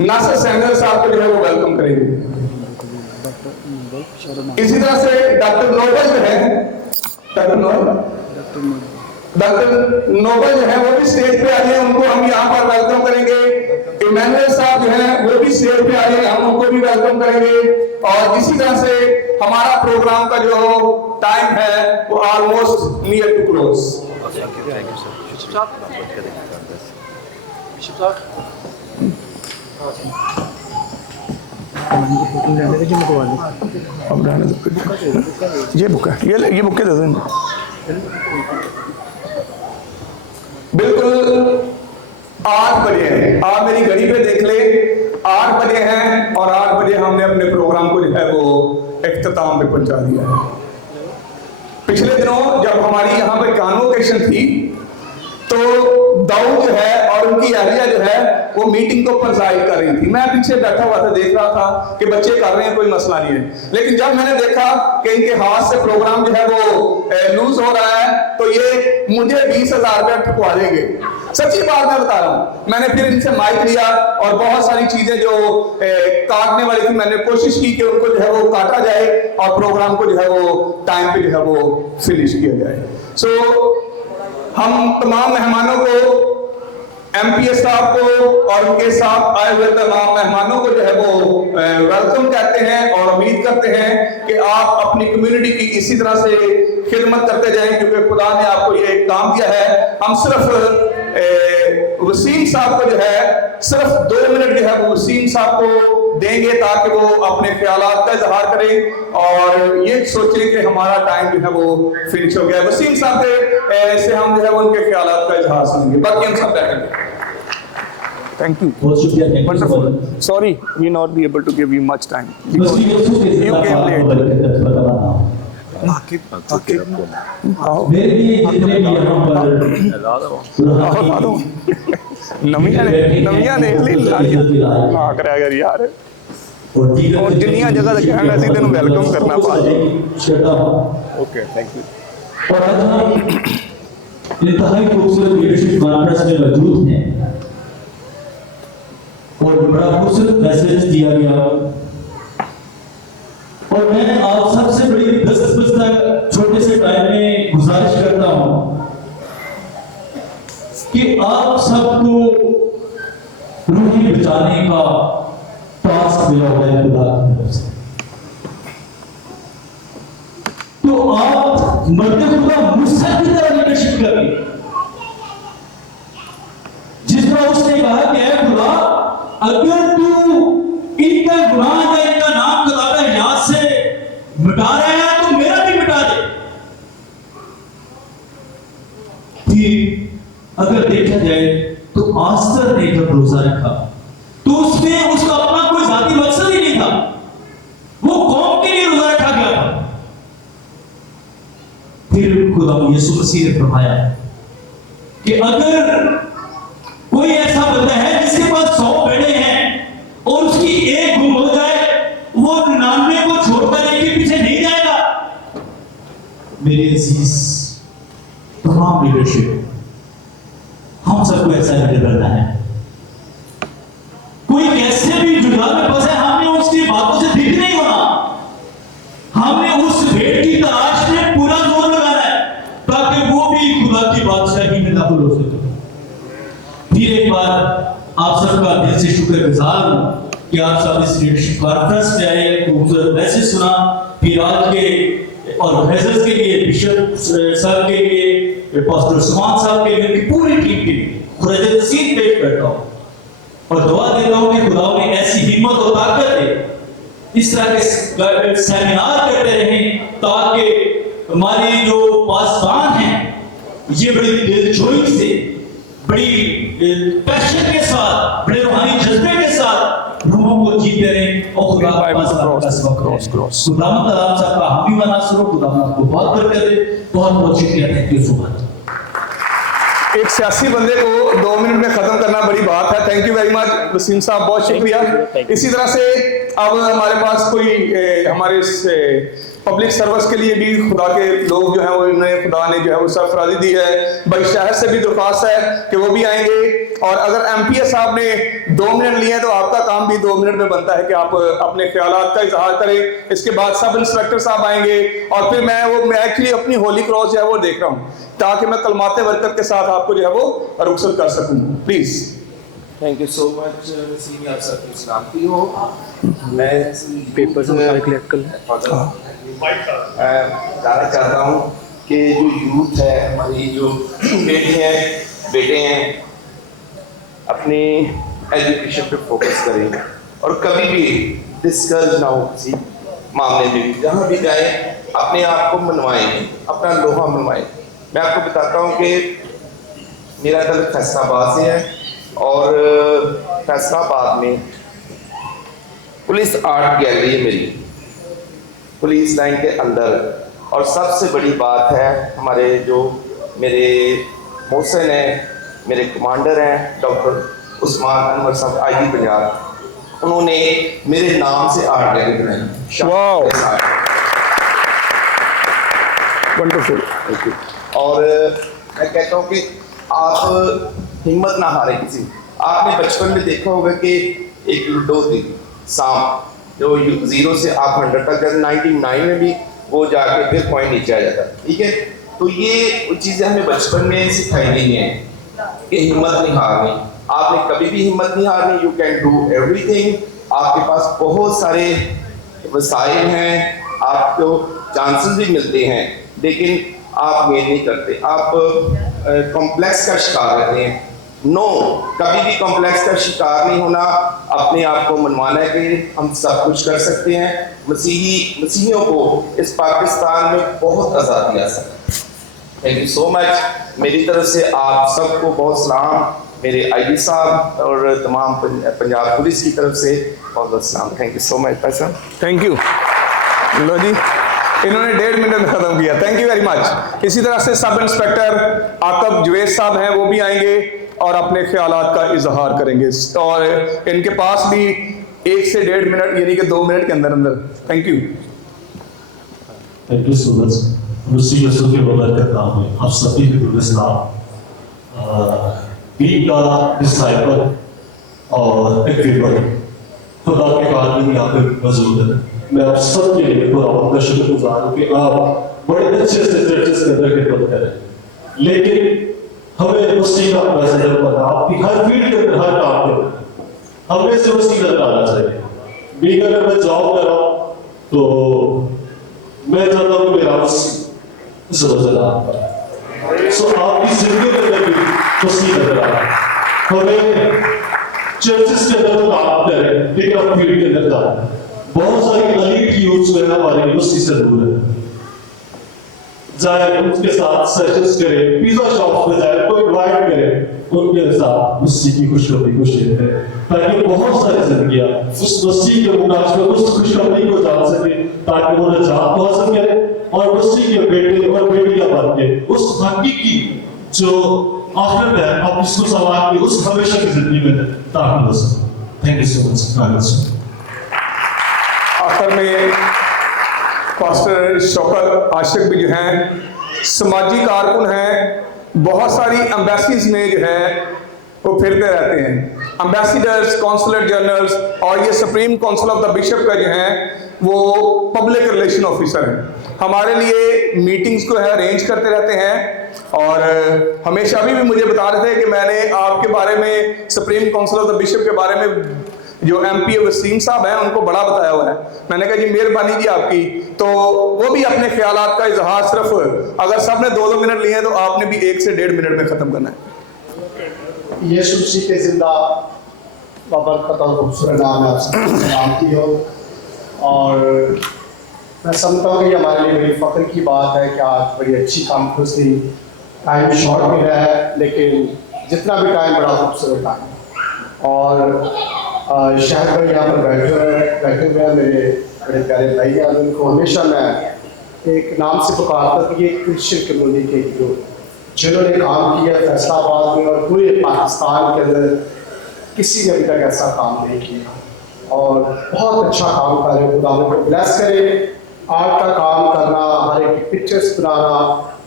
नासिर सैमुअल साहब को जो है वो वेलकम करेंगे। इसी तरह से डॉक्टर नोबल जो है, डॉक्टर नोबल जो है वो भी स्टेज पे आ जाए, उनको हम यहाँ पर वेलकम करेंगे। इमैनुअल साहब जो है वो भी स्टेज पे आ जाए, हम उनको भी वेलकम करेंगे। और इसी तरह से हमारा प्रोग्राम का जो टाइम है वो ऑलमोस्ट नियर टू क्लोज। ये बुक है, ये बुक दे दें। बिल्कुल 8 बजे हैं, आप मेरी घड़ी पे देख ले, 8 बजे हैं, और 8 बजे हमने अपने प्रोग्राम को जो है वो इख्तिताम पे पहुंचा दिया है। पिछले दिनों जब हमारी यहाँ पे कॉन्वोकेशन थी, तो दाऊद जो है और उनकी अहलिया जो है वो मीटिंग को प्रिजाइड कर रही थी। मैं पीछे बैठा हुआ था, देख रहा था कि बच्चे कर रहे हैं, कोई मसला नहीं है, लेकिन जब मैंने देखा कि इनके हाथ से प्रोग्राम जो है वो लूज हो रहा है, तो ये मुझे 20,000 रुपया ठुकवा देंगे। सच्ची बात मैं बता रहा हूँ। मैंने फिर इनसे माइक लिया और बहुत सारी चीजें जो काटने वाली थी, मैंने कोशिश की कि उनको जो है वो काटा जाए और प्रोग्राम को जो है वो टाइम पे जो है वो फिनिश किया जाए। सो हम तमाम मेहमानों को, एमपीएस साहब को और उनके साथ आए हुए तमाम मेहमानों को जो है वो वेलकम कहते हैं, और उम्मीद करते हैं कि आप अपनी कम्युनिटी की इसी तरह से खिदमत करते जाएं, क्योंकि खुदा ने आपको ये काम दिया है। हम सिर्फ वसीम साहब को जो है सिर्फ 2 मिनट जो है वो वसीम साहब को देंगे, ताकि वो अपने ख्यालात का इजहार करें और ये सोचें कि हमारा टाइम जो है वो फिनिश हो गया। वसीम साहब से हम जो है वो उनके ख्यालात का इजहार सुनेंगे, बाकी हम सब बैठेंगे। Thank you. Wonderful. Sorry, we not be able to give you much time. You came late. नमिया ने ला करा यार। और जिन्नियां जगह तक कहना सी तेन वेलकम करना भाजी। Okay thank you. और आज हम इंतहाई खूबसूरत लीडरशिप कॉन्फ्रेंस में मौजूद हैं और बड़ा खूबसूरत मैसेज दिया गया और मैं आप सबसे बड़ी 10 तक छोटे से टाइम में गुजारिश करता हूं कि आप सबको रूहें बचाने का टास्क मिला हुआ है खुदा की तरफ से। तो आप मर्द खुदा मुझसे की तरह लीडरशिप करें, जिस पर उसने कहा कि ऐ खुदा अगर तू इनका गुनाह या इनका नाम खुदा याद से मिटा रहा है तो मेरा भी मिटा दे। फिर अगर देखा जाए तो आस्तर ने जब रोजा रखा तो उसमें उसका अपना कोई जाती मकसद ही नहीं था, वो कौम के लिए रोजा रखा गया था। फिर खुदा यीशु मसीह ने फरमाया कि अगर कोई ऐसा बंदा है जिसके पास 100 भेड़ें हैं और उसकी एक गुम हो जाए, वो 99 को छोड़कर एक के पीछे नहीं जाएगा। मेरे अजीज तमाम लीडरशिप हम सबको ऐसा लीडर बनना है। कोई कैसे भी जुगाड़ में फंसे, हमने उसकी बातों से ठीक नहीं होना, हमने उस भेड़ की तलाश में पूरा जोर लगाना है ताकि वो भी खुदा की बादशाही में दाखिल हो सके। फिर एक बार आप सबका दिल से शुक्रगुजार हूं कि आप सब इस लीडरशिप कॉन्फ्रेंस में आए, खूबसूरत मैसेज सुना। फिर आज के ऑर्गेनाइजर्स के लिए, बिशप साहब के लिए, पास्टर सुमान साहब के लिए, उनकी पूरी टीम के लिए खुदा नसीब पेश करता हूं और दुआ देता हूं कि खुदा ने ऐसी हिम्मत और ताकत दे, इस तरह के सेमिनार करते रहें ताकि हमारी जो पासबान हैं ये बड़ी दिलजोई से, बड़ी पैशन के साथ, बड़े रूहानी जज्बे के साथ रूहों को जीते रहें और खुदा के पास खुदावंद आप सबका हामी बना सको। खुदावंद आपको बहुत बरकत दे। बहुत बहुत शुक्रिया। Thank you so much. एक सियासी बंदे को 2 मिनट में खत्म करना बड़ी बात है। Thank you very much Wasim sahab, बहुत शुक्रिया। इसी तरह से अब हमारे पास कोई हमारे पब्लिक सर्विस के लिए भी खुदा के लोग जो है वो इन्हें खुदा ने जो है वो सरफराजी दी है। भाई शहर से भी दरख्वास्त है कि वो भी आएंगे और अगर एमपीएस साहब ने 2 मिनट लिए हैं तो आपका काम भी 2 मिनट में बनता है कि आप अपने ख्यालात का इजहार करें। इसके बाद सब इंस्पेक्टर साहब आएंगे और फिर मैं एक्चुअली अपनी होली क्रॉस जो है वो देख रहा हूँ ताकि मैं कलमाते बरकत के साथ आपको जो है वो रुखसत कर सकूँ। Please. Thank you so much senior, आप सबकी सलामती हो। मैं पेपर से कलेक्ट कर बताना चाहता हूँ कि जो यूथ है, हमारी जो बेटे हैं अपनी एजुकेशन पे फोकस करें और कभी भी डिस्करेज ना हो किसी मामले में भी, जहाँ भी जाए अपने आप को मनवाएं, अपना लोहा मनवाएं। मैं आपको बताता हूँ कि मेरा दल फैसलाबाद से है और फैसलाबाद में पुलिस आर्ट गैलरी है मेरी, पुलिस लाइन के अंदर। और सबसे बड़ी बात है हमारे जो मेरे मोहसिन हैं, मेरे कमांडर हैं डॉक्टर उस्मान अनवर साहब आईजी पंजाब, उन्होंने मेरे नाम से आर्ट गैलरी बनाई। वंडरफुल। और मैं कहता हूँ कि आप हिम्मत ना हारें किसी। आपने बचपन में देखा होगा कि एक लूडो थी सांप, जो 0 से आप 100 तक, जब 99 में भी वो जाके फिर पॉइंट नीचे आ जाता, ठीक है। तो ये चीज़ें हमें बचपन में सिखाई गई हैं कि हिम्मत नहीं हारनी। आपने कभी भी हिम्मत नहीं हारनी। You can do everything. आपके पास बहुत सारे वसाइल हैं, आपको चांसेस भी मिलते हैं, लेकिन आप मेहनत नहीं करते, आप कॉम्प्लेक्स का शिकार रहते हैं। नो, कभी भी कॉम्प्लेक्स का शिकार नहीं होना। अपने आप को मनवाना है कि हम सब कुछ कर सकते हैं। मसीहियों को इस पाकिस्तान में बहुत आज़ादी आ सकती है। Thank you so much. मेरी तरफ से आप सबको बहुत सलाम, मेरे आईजी साहब और तमाम पंजाब पुलिस की तरफ से बहुत बहुत सलाम। थैंक यू सो मच भाई साहब। Thank you. लो जी, इन्होंने 1.5 मिनट में खत्म किया। Thank you very much. इसी तरह से सब इंस्पेक्टर आकब जवेद साहब हैं, वो भी आएंगे और अपने ख्यालात का इजहार करेंगे। और इनके पास भी 1 से 1.5 मिनट यानी कि 2 मिनट के अंदर अंदर। Thank you. Thank you so much. मुझसे यीशु के बगैर करता हूँ आप सभी के इस्लाम गीत का डिसाइपल और एक्टिवर खुदा के बाद भी यहाँ पे मौजूद है। मैं आप सबके लिए खुदा का शुक्रगुजार हूँ कि आप बड़े अच्छे से चर्चेस के अंदर खिदमत करें, लेकिन हमें मसीह का मैसेज पता आपकी हर फील्ड के अंदर हर काम के अंदर हमें से मसीह नजर आना चाहिए। भी अगर मैं जॉब कर रहा हूँ तो मैं चाहता हूँ मेरा मसीह समझ रहा सो आपकी जिंदगी के अंदर भी मसीह नजर आ रहा है। हमें चर्चेस के अंदर तो काम करें, लेकिन आप फील्ड के अंदर जाए। बहुत सारी अलीट यूथ जो है हमारे मसीह से दूर है, जाए उनके साथ सेशंस करें, पिज्जा शॉप पे जाए, कोई इनवाइट करे, उनके साथ मसीह की खुशखबरी को शेयर करें, ताकि बहुत सारी जिंदगियां उस मसीह के मुकाबले उस खुशखबरी को जान सके, ताकि वो निजात पा सके और मसीह के बेटे और बेटियां बन के उस हकीकी जो आखिरत है आप इसको सवाल की उस हमेशा की जिंदगी में दाखिल हो सके। Thank you so much. आखिर में पास्टर शौकत आशिक भी जो हैं समाजी कारकुन हैं, बहुत सारी एम्बेसीज में जो है वो फिरते रहते हैं, एम्बेसडर्स, कॉन्सुलेट जनरल्स, और ये supreme council of the bishop का जो है वो पब्लिक रिलेशन ऑफिसर हैं। हमारे लिए मीटिंग्स को है अरेंज करते रहते हैं और हमेशा अभी भी मुझे बता रहे थे कि मैंने आपके बारे में supreme council of the bishop के बारे में जो MP वसीम साहब हैं उनको बड़ा बताया हुआ है। मैंने कहा जी मेहरबानी जी आपकी, तो वो भी अपने ख्यालात का इजहार सिर्फ अगर सब ने 2-2 मिनट लिए हैं तो आपने भी 1 से 1.5 मिनट में ख़त्म करना है। यीशु मसीह के जिंदा बाबरकत और खूबसूरत नाम है, आप सबको सलाम की हो। और मैं समझता हूँ कि हमारे लिए बड़ी फ़ख्र की बात है कि आज बड़ी अच्छी कॉन्फ्रेंस थी। टाइम शॉर्ट भी है, लेकिन जितना भी टाइम बड़ा खूबसूरत टाइम। और शहर पर यहाँ पर बैठे हुए हैं मेरे बड़े प्यारे भाई हैं, उनको हमेशा मैं एक नाम से पुकारता था कि एक क्रिश्चियन कम्युनिटी के ग्रुप जिन्होंने काम किया फैसलाबाद में और पूरे पाकिस्तान के अंदर किसी ने अभी तक ऐसा काम नहीं किया और बहुत अच्छा काम कर रहे हैं। खुदा उनको ब्लेस करे। आर्ट का काम करना, हर एक पिक्चर्स बनाना,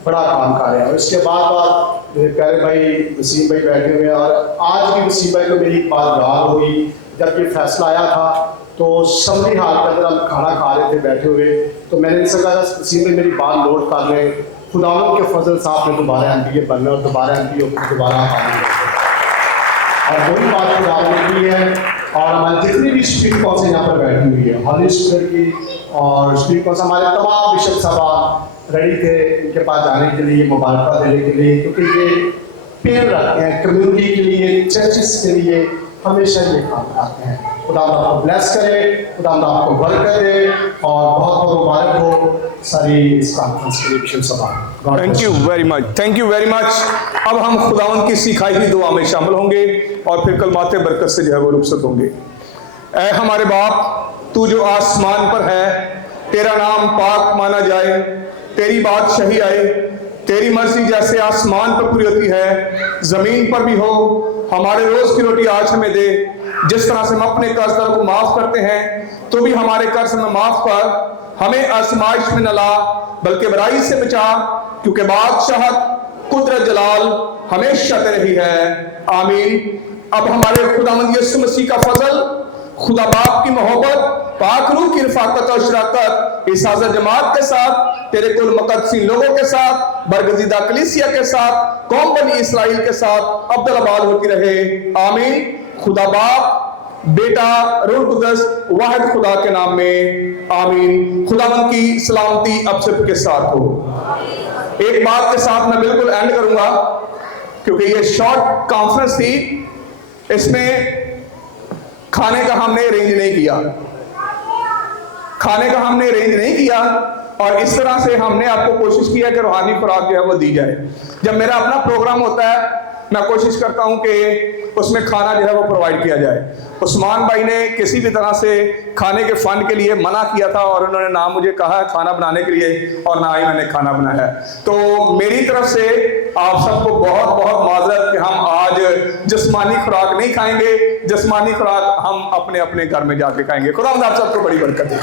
बड़ा काम कर रहे हैं। और इसके बाद मेरे प्यारे भाई वसीम भाई बैठे हुए हैं और आज भी वसीम भाई को मेरी एक बात याद होगी, जब ये फैसला आया था तो समझी हाल के अंदर हम खाना खा रहे थे बैठे हुए, तो मैंने इनसे कहा वसीम भाई मेरी बात नोट कर रहे हैं, खुदावंद के फजल साहब ने दोबारा MPA बनना और दोबारा MPA दोबारा और वही बात खुदावंद की है। और हमारे जितनी भी स्पीक कौन से यहाँ पर बैठी हुई है हॉली स्कूल की और स्पीक कौन से हमारे तमाम बिशप साहब रेडी थे इनके पास जाने के लिए, मुबारक देने के लिए, क्योंकि ये पेड़ रखते हैं कम्युनिटी के लिए, चर्चिस के लिए, हमेशा ये काम करते हैं। खुदा आपको ब्लेस करे, खुदा आपको बरकत दे और बहुत बहुत मुबारक हो सारी इस कॉन्फ्रेंस के लिए सभा। Thank you very much, thank you very much. अब हम खुदावंद की सिखाई हुई दुआ में शामिल होंगे और फिर कलमाते बरकत से जो है वो रुखसत होंगे। ऐ हमारे बाप, तू जो आसमान पर है, तेरा नाम पाक माना जाए, तेरी बादशाही आए, तेरी मर्जी जैसे आसमान पर पूरी होती है जमीन पर भी हो। हमारे रोज की रोटी आज हमें दे, जिस तरह से हम अपने कर्जदार को माफ करते हैं तो भी हमारे कर्ज में माफ कर, हमें आजमाइश में न ला बल्कि बुराई से बचा, क्योंकि बादशाहत कुदरत जलाल हमेशा तेरे ही है, आमीन। अब हमारे खुदावंद यीशु मसीह का फजल, खुदा बाप की मोहब्बत, पाक रूह की रफाकत और शराकत इस हाज़िर जमात के साथ, तेरे कुल मुक़द्दसीन लोगों के साथ, बरगज़ीदा कलीसिया के साथ, कौम बनी इस्राइल के साथ अब्दुल आबाद होती रहे, आमीन। खुदा बाप, बेटा, रूह कुदस, वाहिद खुदा के नाम में, आमीन। खुदावंद की सलामती अब सबके साथ हो। एक बात के साथ मैं बिल्कुल एंड करूंगा, क्योंकि ये शॉर्ट कॉन्फ्रेंस थी, इसमें खाने का हमने अरेंज नहीं किया, खाने का हमने अरेंज नहीं किया और इस तरह से हमने आपको कोशिश की है कि रूहानी खुराक जो है वो दी जाए। जब मेरा अपना प्रोग्राम होता है मैं कोशिश करता हूं कि उसमें खाना जो है वो प्रोवाइड किया जाए। उस्मान भाई ने किसी भी तरह से खाने के फंड के लिए मना किया था और उन्होंने ना मुझे कहा है खाना बनाने के लिए और ना ही मैंने खाना बनाया है। तो मेरी तरफ से आप सबको बहुत बहुत माजरत कि हम आज जिस्मानी खुराक नहीं खाएंगे, जिस्मानी खुराक हम अपने अपने घर में जाके खाएंगे। खुदा आप सबको बड़ी बरकत दे।